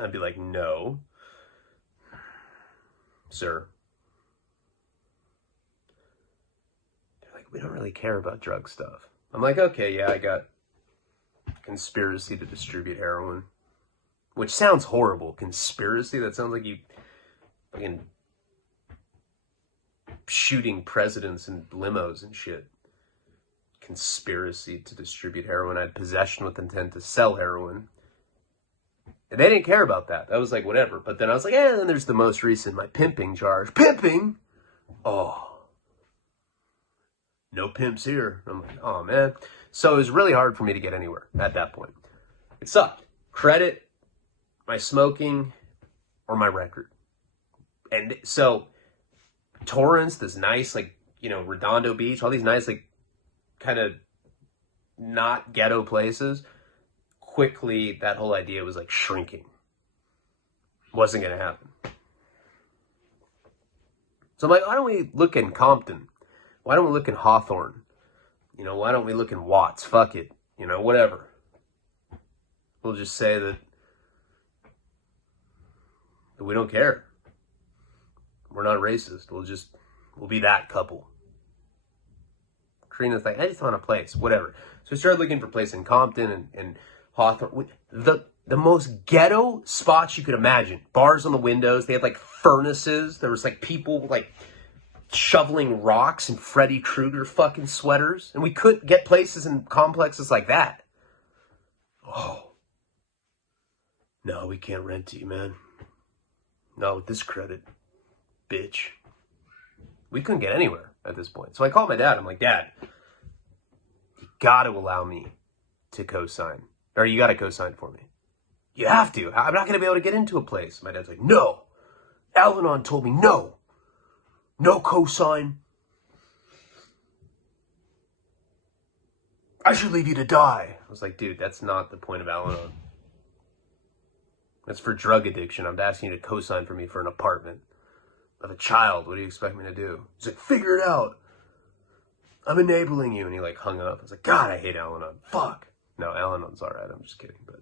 I'd be like, no, sir. They're like, we don't really care about drug stuff. I'm like, okay, yeah, I got conspiracy to distribute heroin, which sounds horrible. Conspiracy? That sounds like you fucking shooting presidents in limos and shit. Conspiracy to distribute heroin. I had possession with intent to sell heroin. And they didn't care about that. That was like, whatever. But then I was like, then there's the most recent, my pimping charge. Pimping? Oh. No pimps here. I'm like, oh, man. So it was really hard for me to get anywhere at that point. It sucked. Credit, my smoking, or my record. And so Torrance, this nice, like, Redondo Beach, all these nice, like, kind of not ghetto places, quickly that whole idea was like shrinking. Wasn't going to happen. So I'm like, why don't we look in Compton? Why don't we look in Hawthorne? Why don't we look in Watts? Fuck it. Whatever. We'll just say that we don't care. We're not racist. We'll be that couple. Karina's like, I just want a place. Whatever. So we started looking for a place in Compton and Hawthorne. The most ghetto spots you could imagine. Bars on the windows. They had like furnaces. There was like people like shoveling rocks and Freddy Krueger fucking sweaters. And we couldn't get places in complexes like that. Oh. No, we can't rent to you, man. Not with this credit. Bitch. We couldn't get anywhere at this point. So I called my dad. I'm like, Dad, you got to allow me to co-sign. Or you got to co-sign for me. You have to. I'm not going to be able to get into a place. My dad's like, no. Al-Anon told me no. No co-sign. I should leave you to die. I was like, dude, that's not the point of Al-Anon. That's for drug addiction. I'm asking you to co-sign for me for an apartment. Of a child. What do you expect me to do? He's like, figure it out. I'm enabling you. And he like hung up. I was like, God, I hate Al-Anon. Fuck. No, Al-Anon's all right. I'm just kidding. But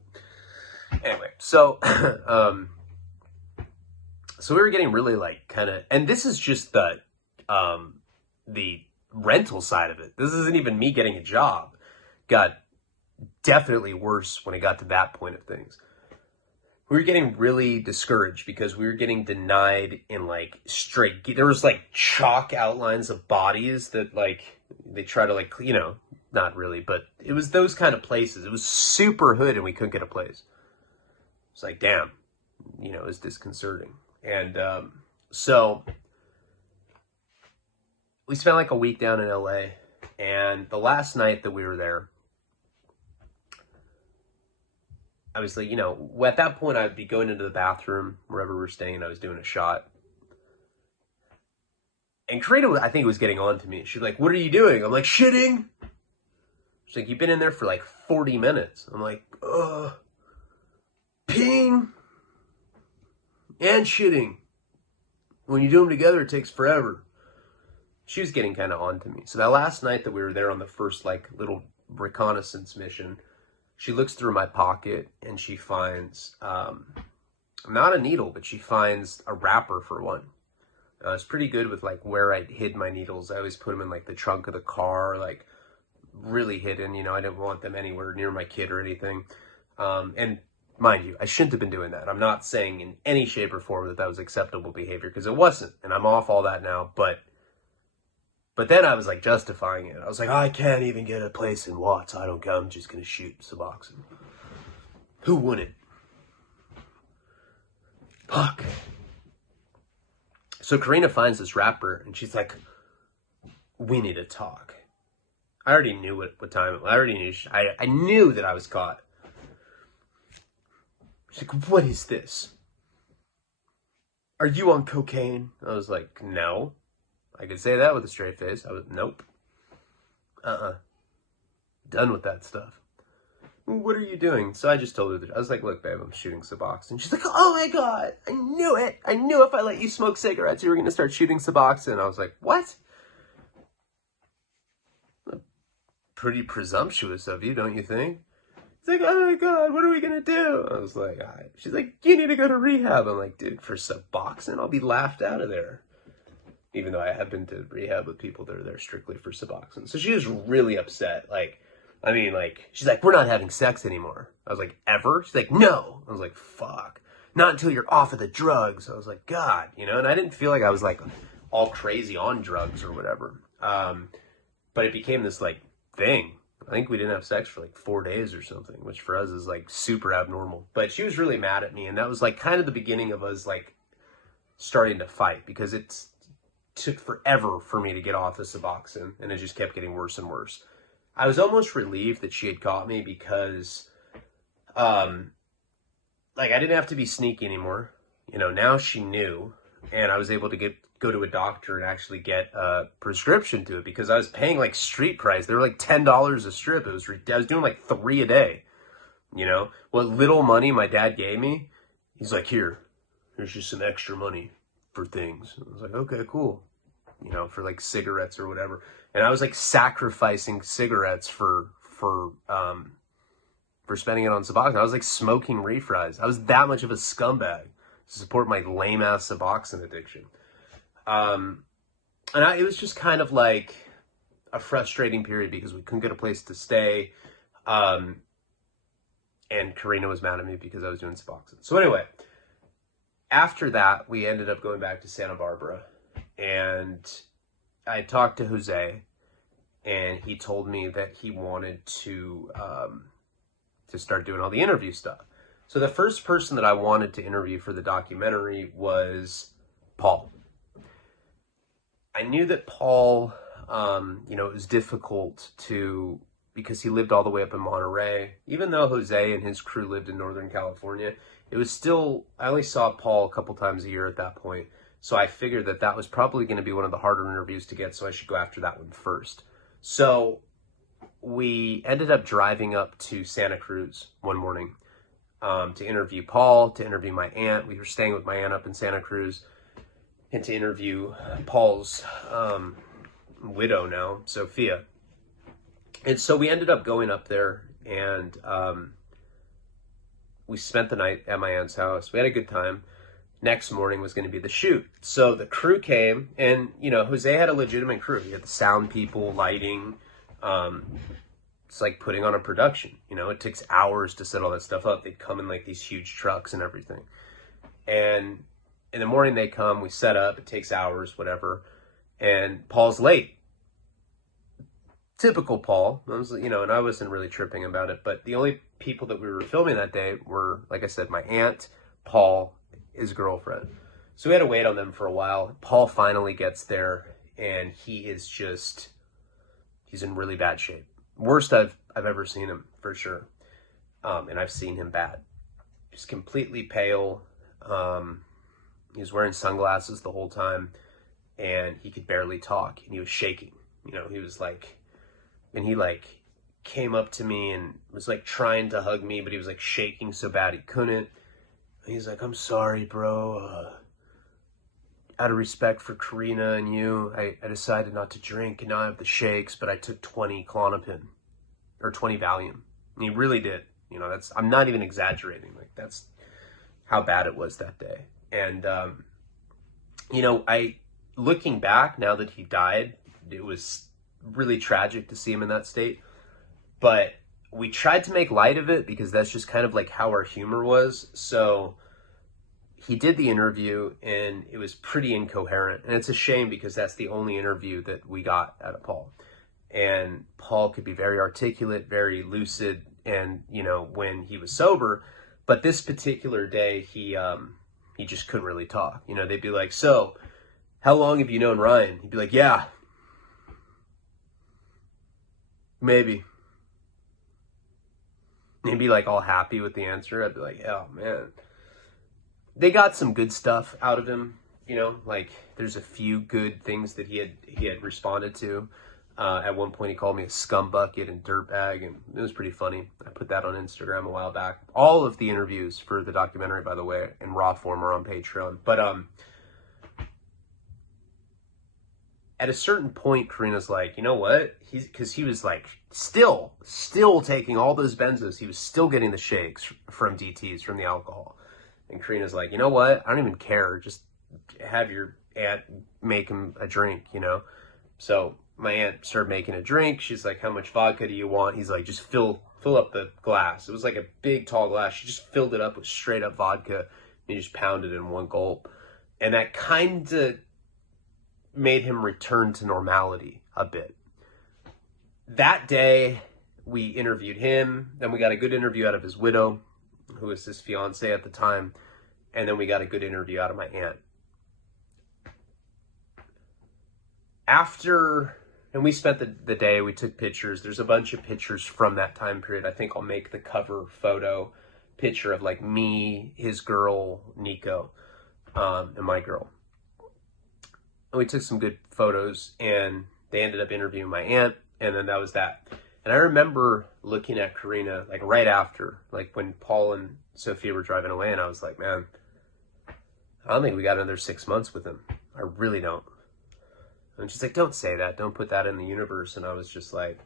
anyway, so so we were getting really like kind of, and this is just the rental side of it. This isn't even me getting a job. Got definitely worse when it got to that point of things. We were getting really discouraged because we were getting denied in like straight, there was like chalk outlines of bodies that like, they try to like, not really, but it was those kind of places. It was super hood and we couldn't get a place. It's like, damn, it was disconcerting. And so we spent like a week down in LA, and the last night that we were there, obviously, at that point I'd be going into the bathroom wherever we were staying. I was doing a shot. And Karina, I think, was getting on to me. She's like, what are you doing? I'm like, shitting. She's like, you've been in there for like 40 minutes. I'm like, peeing and shitting. When you do them together, it takes forever. She was getting kind of on to me. So that last night that we were there on the first like little reconnaissance mission, she looks through my pocket and she finds, not a needle, but she finds a wrapper for one. I was pretty good with like where I hid my needles. I always put them in like the trunk of the car, like really hidden. You know, I didn't want them anywhere near my kid or anything. And mind you, I shouldn't have been doing that. I'm not saying in any shape or form that that was acceptable behavior, because it wasn't, and I'm off all that now. But then I was like justifying it. I was like, I can't even get a place in Watts. I don't care. I'm just gonna shoot Suboxone. Who wouldn't? Fuck. So Karina finds this rapper, and she's like, we need to talk. I already knew what time it was. I already knew. I knew that I was caught. She's like, what is this? Are you on cocaine? I was like, no. I could say that with a straight face. I was, nope. Done with that stuff. What are you doing? So I just told her that. I was like, look, babe, I'm shooting Suboxone. She's like, oh my God, I knew it. I knew if I let you smoke cigarettes, you were going to start shooting Suboxone. I was like, what? Pretty presumptuous of you, don't you think? It's like, oh my God, what are we going to do? I was like, all right. She's like, you need to go to rehab. I'm like, dude, for Suboxone, I'll be laughed out of there. Even though I have been to rehab with people that are there strictly for Suboxone. So she was really upset. Like, I mean, like, she's like, we're not having sex anymore. I was like, ever? She's like, no. I was like, fuck. Not until you're off of the drugs. I was like, God, you know? And I didn't feel like I was, like, all crazy on drugs or whatever. But it became this, like, thing. I think we didn't have sex for, like, 4 days or something, which for us is, like, super abnormal. But she was really mad at me, and that was, like, kind of the beginning of us, like, starting to fight, because it took forever for me to get off the Suboxone, and it just kept getting worse and worse. I was almost relieved that she had caught me because, like, I didn't have to be sneaky anymore. You know, now she knew, and I was able to go to a doctor and actually get a prescription to it, because I was paying, like, street price. They were, like, $10 a strip. I was doing, like, 3 a day, you know? What little money my dad gave me, he's like, here's just some extra money for things. I was like, okay, cool. You know, for like cigarettes or whatever. And I was like sacrificing cigarettes for spending it on Suboxone. I was like smoking refries. I was that much of a scumbag to support my lame ass Suboxone addiction. It was just kind of like a frustrating period because we couldn't get a place to stay. And Karina was mad at me because I was doing Suboxone. So anyway, after that, we ended up going back to Santa Barbara, and I talked to Jose, and he told me that he wanted to start doing all the interview stuff. So the first person that I wanted to interview for the documentary was Paul. I knew that Paul, you know, it was difficult because he lived all the way up in Monterey. Even though Jose and his crew lived in Northern California, it was still, I only saw Paul a couple times a year at that point. So I figured that was probably going to be one of the harder interviews to get, so I should go after that one first. So we ended up driving up to Santa Cruz one morning to interview Paul, to interview my aunt. We were staying with my aunt up in Santa Cruz, and to interview Paul's widow now, Sophia. And so we ended up going up there, and we spent the night at my aunt's house. We had a good time. Next morning was going to be the shoot. So the crew came, and, you know, Jose had a legitimate crew. He had the sound people, lighting. It's like putting on a production. You know, it takes hours to set all that stuff up. They'd come in like these huge trucks and everything. And in the morning they come, we set up. It takes hours, whatever. And Paul's late. Typical Paul. You know, and I wasn't really tripping about it. But the only people that we were filming that day were, like I said, my aunt, Paul, his girlfriend. So we had to wait on them for a while. Paul finally gets there, and he's in really bad shape. Worst I've ever seen him, for sure. And I've seen him bad. Just completely pale. He was wearing sunglasses the whole time, and he could barely talk, and he was shaking. You know, he was like, and he like came up to me and was like trying to hug me, but he was like shaking so bad he couldn't. He's like, I'm sorry, bro. Out of respect for Karina and you, I decided not to drink, and now I have the shakes, but I took 20 Klonopin, or 20 Valium. And he really did. You know, I'm not even exaggerating. Like, that's how bad it was that day. And, you know, I looking back, now that he died, it was really tragic to see him in that state. But we tried to make light of it because that's just kind of like how our humor was. So he did the interview and it was pretty incoherent. And it's a shame because that's the only interview that we got out of Paul. And Paul could be very articulate, very lucid, and, you know, when he was sober. But this particular day, he just couldn't really talk. You know, they'd be like, so, how long have you known Ryan? He'd be like, yeah, maybe. And he'd be like all happy with the answer. I'd be like, oh, man. They got some good stuff out of him, you know, like there's a few good things that he had responded to. At one point, he called me a scumbucket and dirtbag, and it was pretty funny. I put that on Instagram a while back. All of the interviews for the documentary, by the way, in raw form are on Patreon. But at a certain point, Karina's like, you know what? Because he was like still taking all those benzos. He was still getting the shakes from DTs, from the alcohol. And Karina's like, you know what? I don't even care. Just have your aunt make him a drink, you know? So my aunt started making a drink. She's like, how much vodka do you want? He's like, just fill up the glass. It was like a big, tall glass. She just filled it up with straight up vodka. And he just pounded it in one gulp. And that kind of made him return to normality a bit. That day, we interviewed him. Then we got a good interview out of his widow, who was his fiance at the time. And then we got a good interview out of my aunt. After, and we spent the day, we took pictures. There's a bunch of pictures from that time period. I think I'll make the cover photo picture of like me, his girl, Nico, and my girl. And we took some good photos, and they ended up interviewing my aunt, and then that was that. And I remember looking at Karina, like right after, like when Paul and Sophia were driving away, and I was like, man, I don't think we got another 6 months with him. I really don't. And she's like, don't say that. Don't put that in the universe. And I was just like,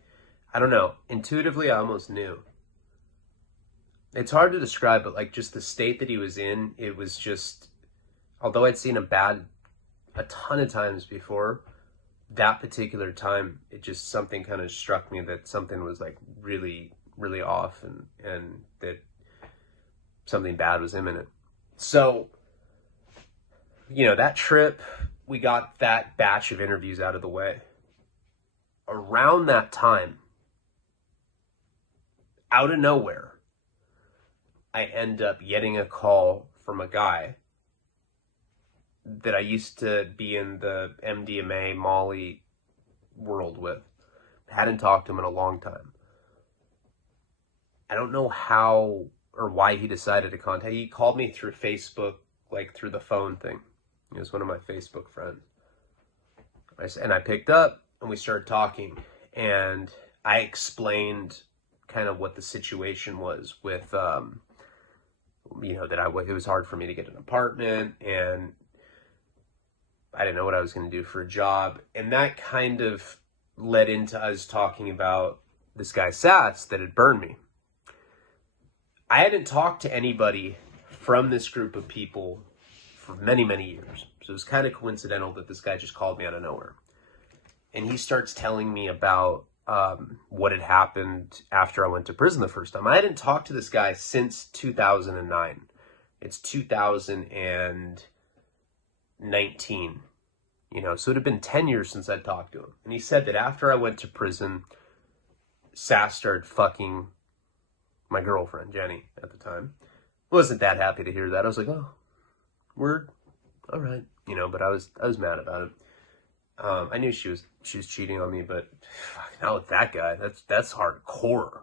I don't know. Intuitively, I almost knew. It's hard to describe, but like just the state that he was in, it was just, although I'd seen him bad a ton of times before, that particular time, it just, something kind of struck me that something was like really, really off, and that something bad was imminent. So, you know, that trip, we got that batch of interviews out of the way. Around that time, out of nowhere, I end up getting a call from a guy that I used to be in the MDMA, Molly world with. Hadn't talked to him in a long time. I don't know how or why he decided to contact. He called me through Facebook, like through the phone thing. He was one of my Facebook friends. And I picked up, and we started talking, and I explained kind of what the situation was with, you know, that it was hard for me to get an apartment, and I didn't know what I was going to do for a job. And that kind of led into us talking about this guy Sats that had burned me. I hadn't talked to anybody from this group of people for many, many years. So it was kind of coincidental that this guy just called me out of nowhere. And he starts telling me about what had happened after I went to prison the first time. I hadn't talked to this guy since 2009. It's 2019, you know, so it had been 10 years since I'd talked to him. And he said that after I went to prison, Sass started fucking my girlfriend, Jenny, at the time. Wasn't that happy to hear that. I was like, oh, word, all right, you know, but I was mad about it. I knew she was cheating on me, but fuck, not with that guy. That's hardcore.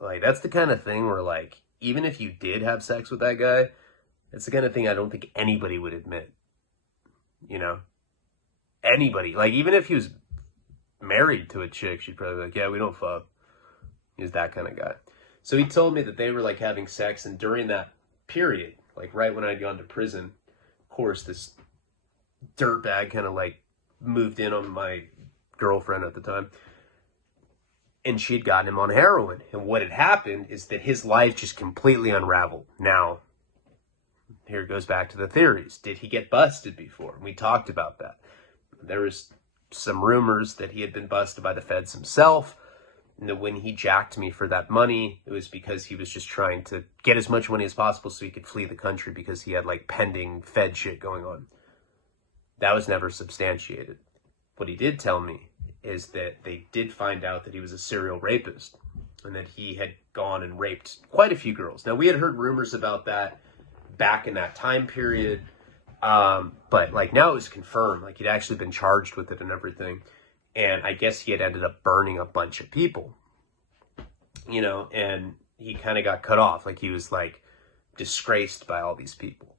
Like, that's the kind of thing where, like, even if you did have sex with that guy, it's the kind of thing I don't think anybody would admit. You know? Anybody. Like, even if he was married to a chick, she'd probably be like, yeah, we don't fuck. He was that kind of guy. So he told me that they were, like, having sex, and during that period, like, right when I'd gone to prison, of course, this dirtbag kind of, like, moved in on my girlfriend at the time, and she'd gotten him on heroin. And what had happened is that his life just completely unraveled. Now, here goes back to the theories. Did he get busted before? We talked about that. There was some rumors that he had been busted by the feds himself. And that when he jacked me for that money, it was because he was just trying to get as much money as possible so he could flee the country because he had like pending Fed shit going on. That was never substantiated. What he did tell me is that they did find out that he was a serial rapist and that he had gone and raped quite a few girls. Now, we had heard rumors about that back in that time period, but like now it was confirmed. Like he'd actually been charged with it and everything. And I guess he had ended up burning a bunch of people, you know, and he kind of got cut off. Like he was like disgraced by all these people.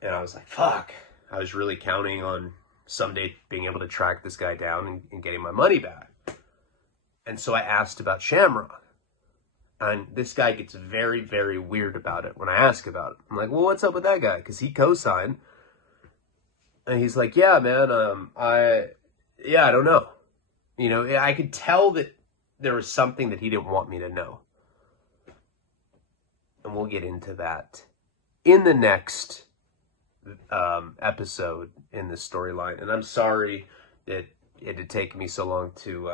And I was like, fuck, I was really counting on someday being able to track this guy down and getting my money back. And so I asked about Shamrock. And this guy gets very, very weird about it when I ask about it. I'm like, well, what's up with that guy? Because he co-signed. And he's like, yeah, man, I don't know. You know, I could tell that there was something that he didn't want me to know. And we'll get into that in the next episode in this storyline. And I'm sorry that it had taken me so long to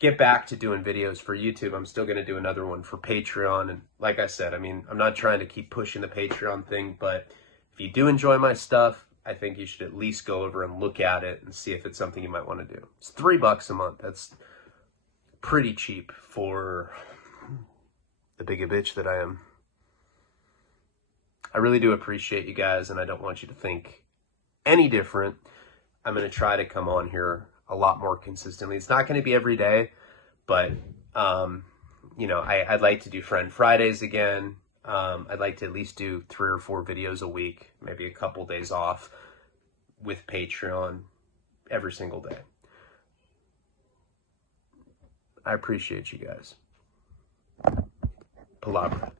get back to doing videos for YouTube. I'm still going to do another one for Patreon. And like I said, I mean, I'm not trying to keep pushing the Patreon thing, but if you do enjoy my stuff, I think you should at least go over and look at it and see if it's something you might want to do. It's $3 a month. That's pretty cheap for the big a bitch that I am. I really do appreciate you guys, and I don't want you to think any different. I'm going to try to come on here a lot more consistently. It's not going to be every day, but, you know, I'd like to do Friend Fridays again. I'd like to at least do 3 or 4 videos a week, maybe a couple days off with Patreon every single day. I appreciate you guys. Palabra.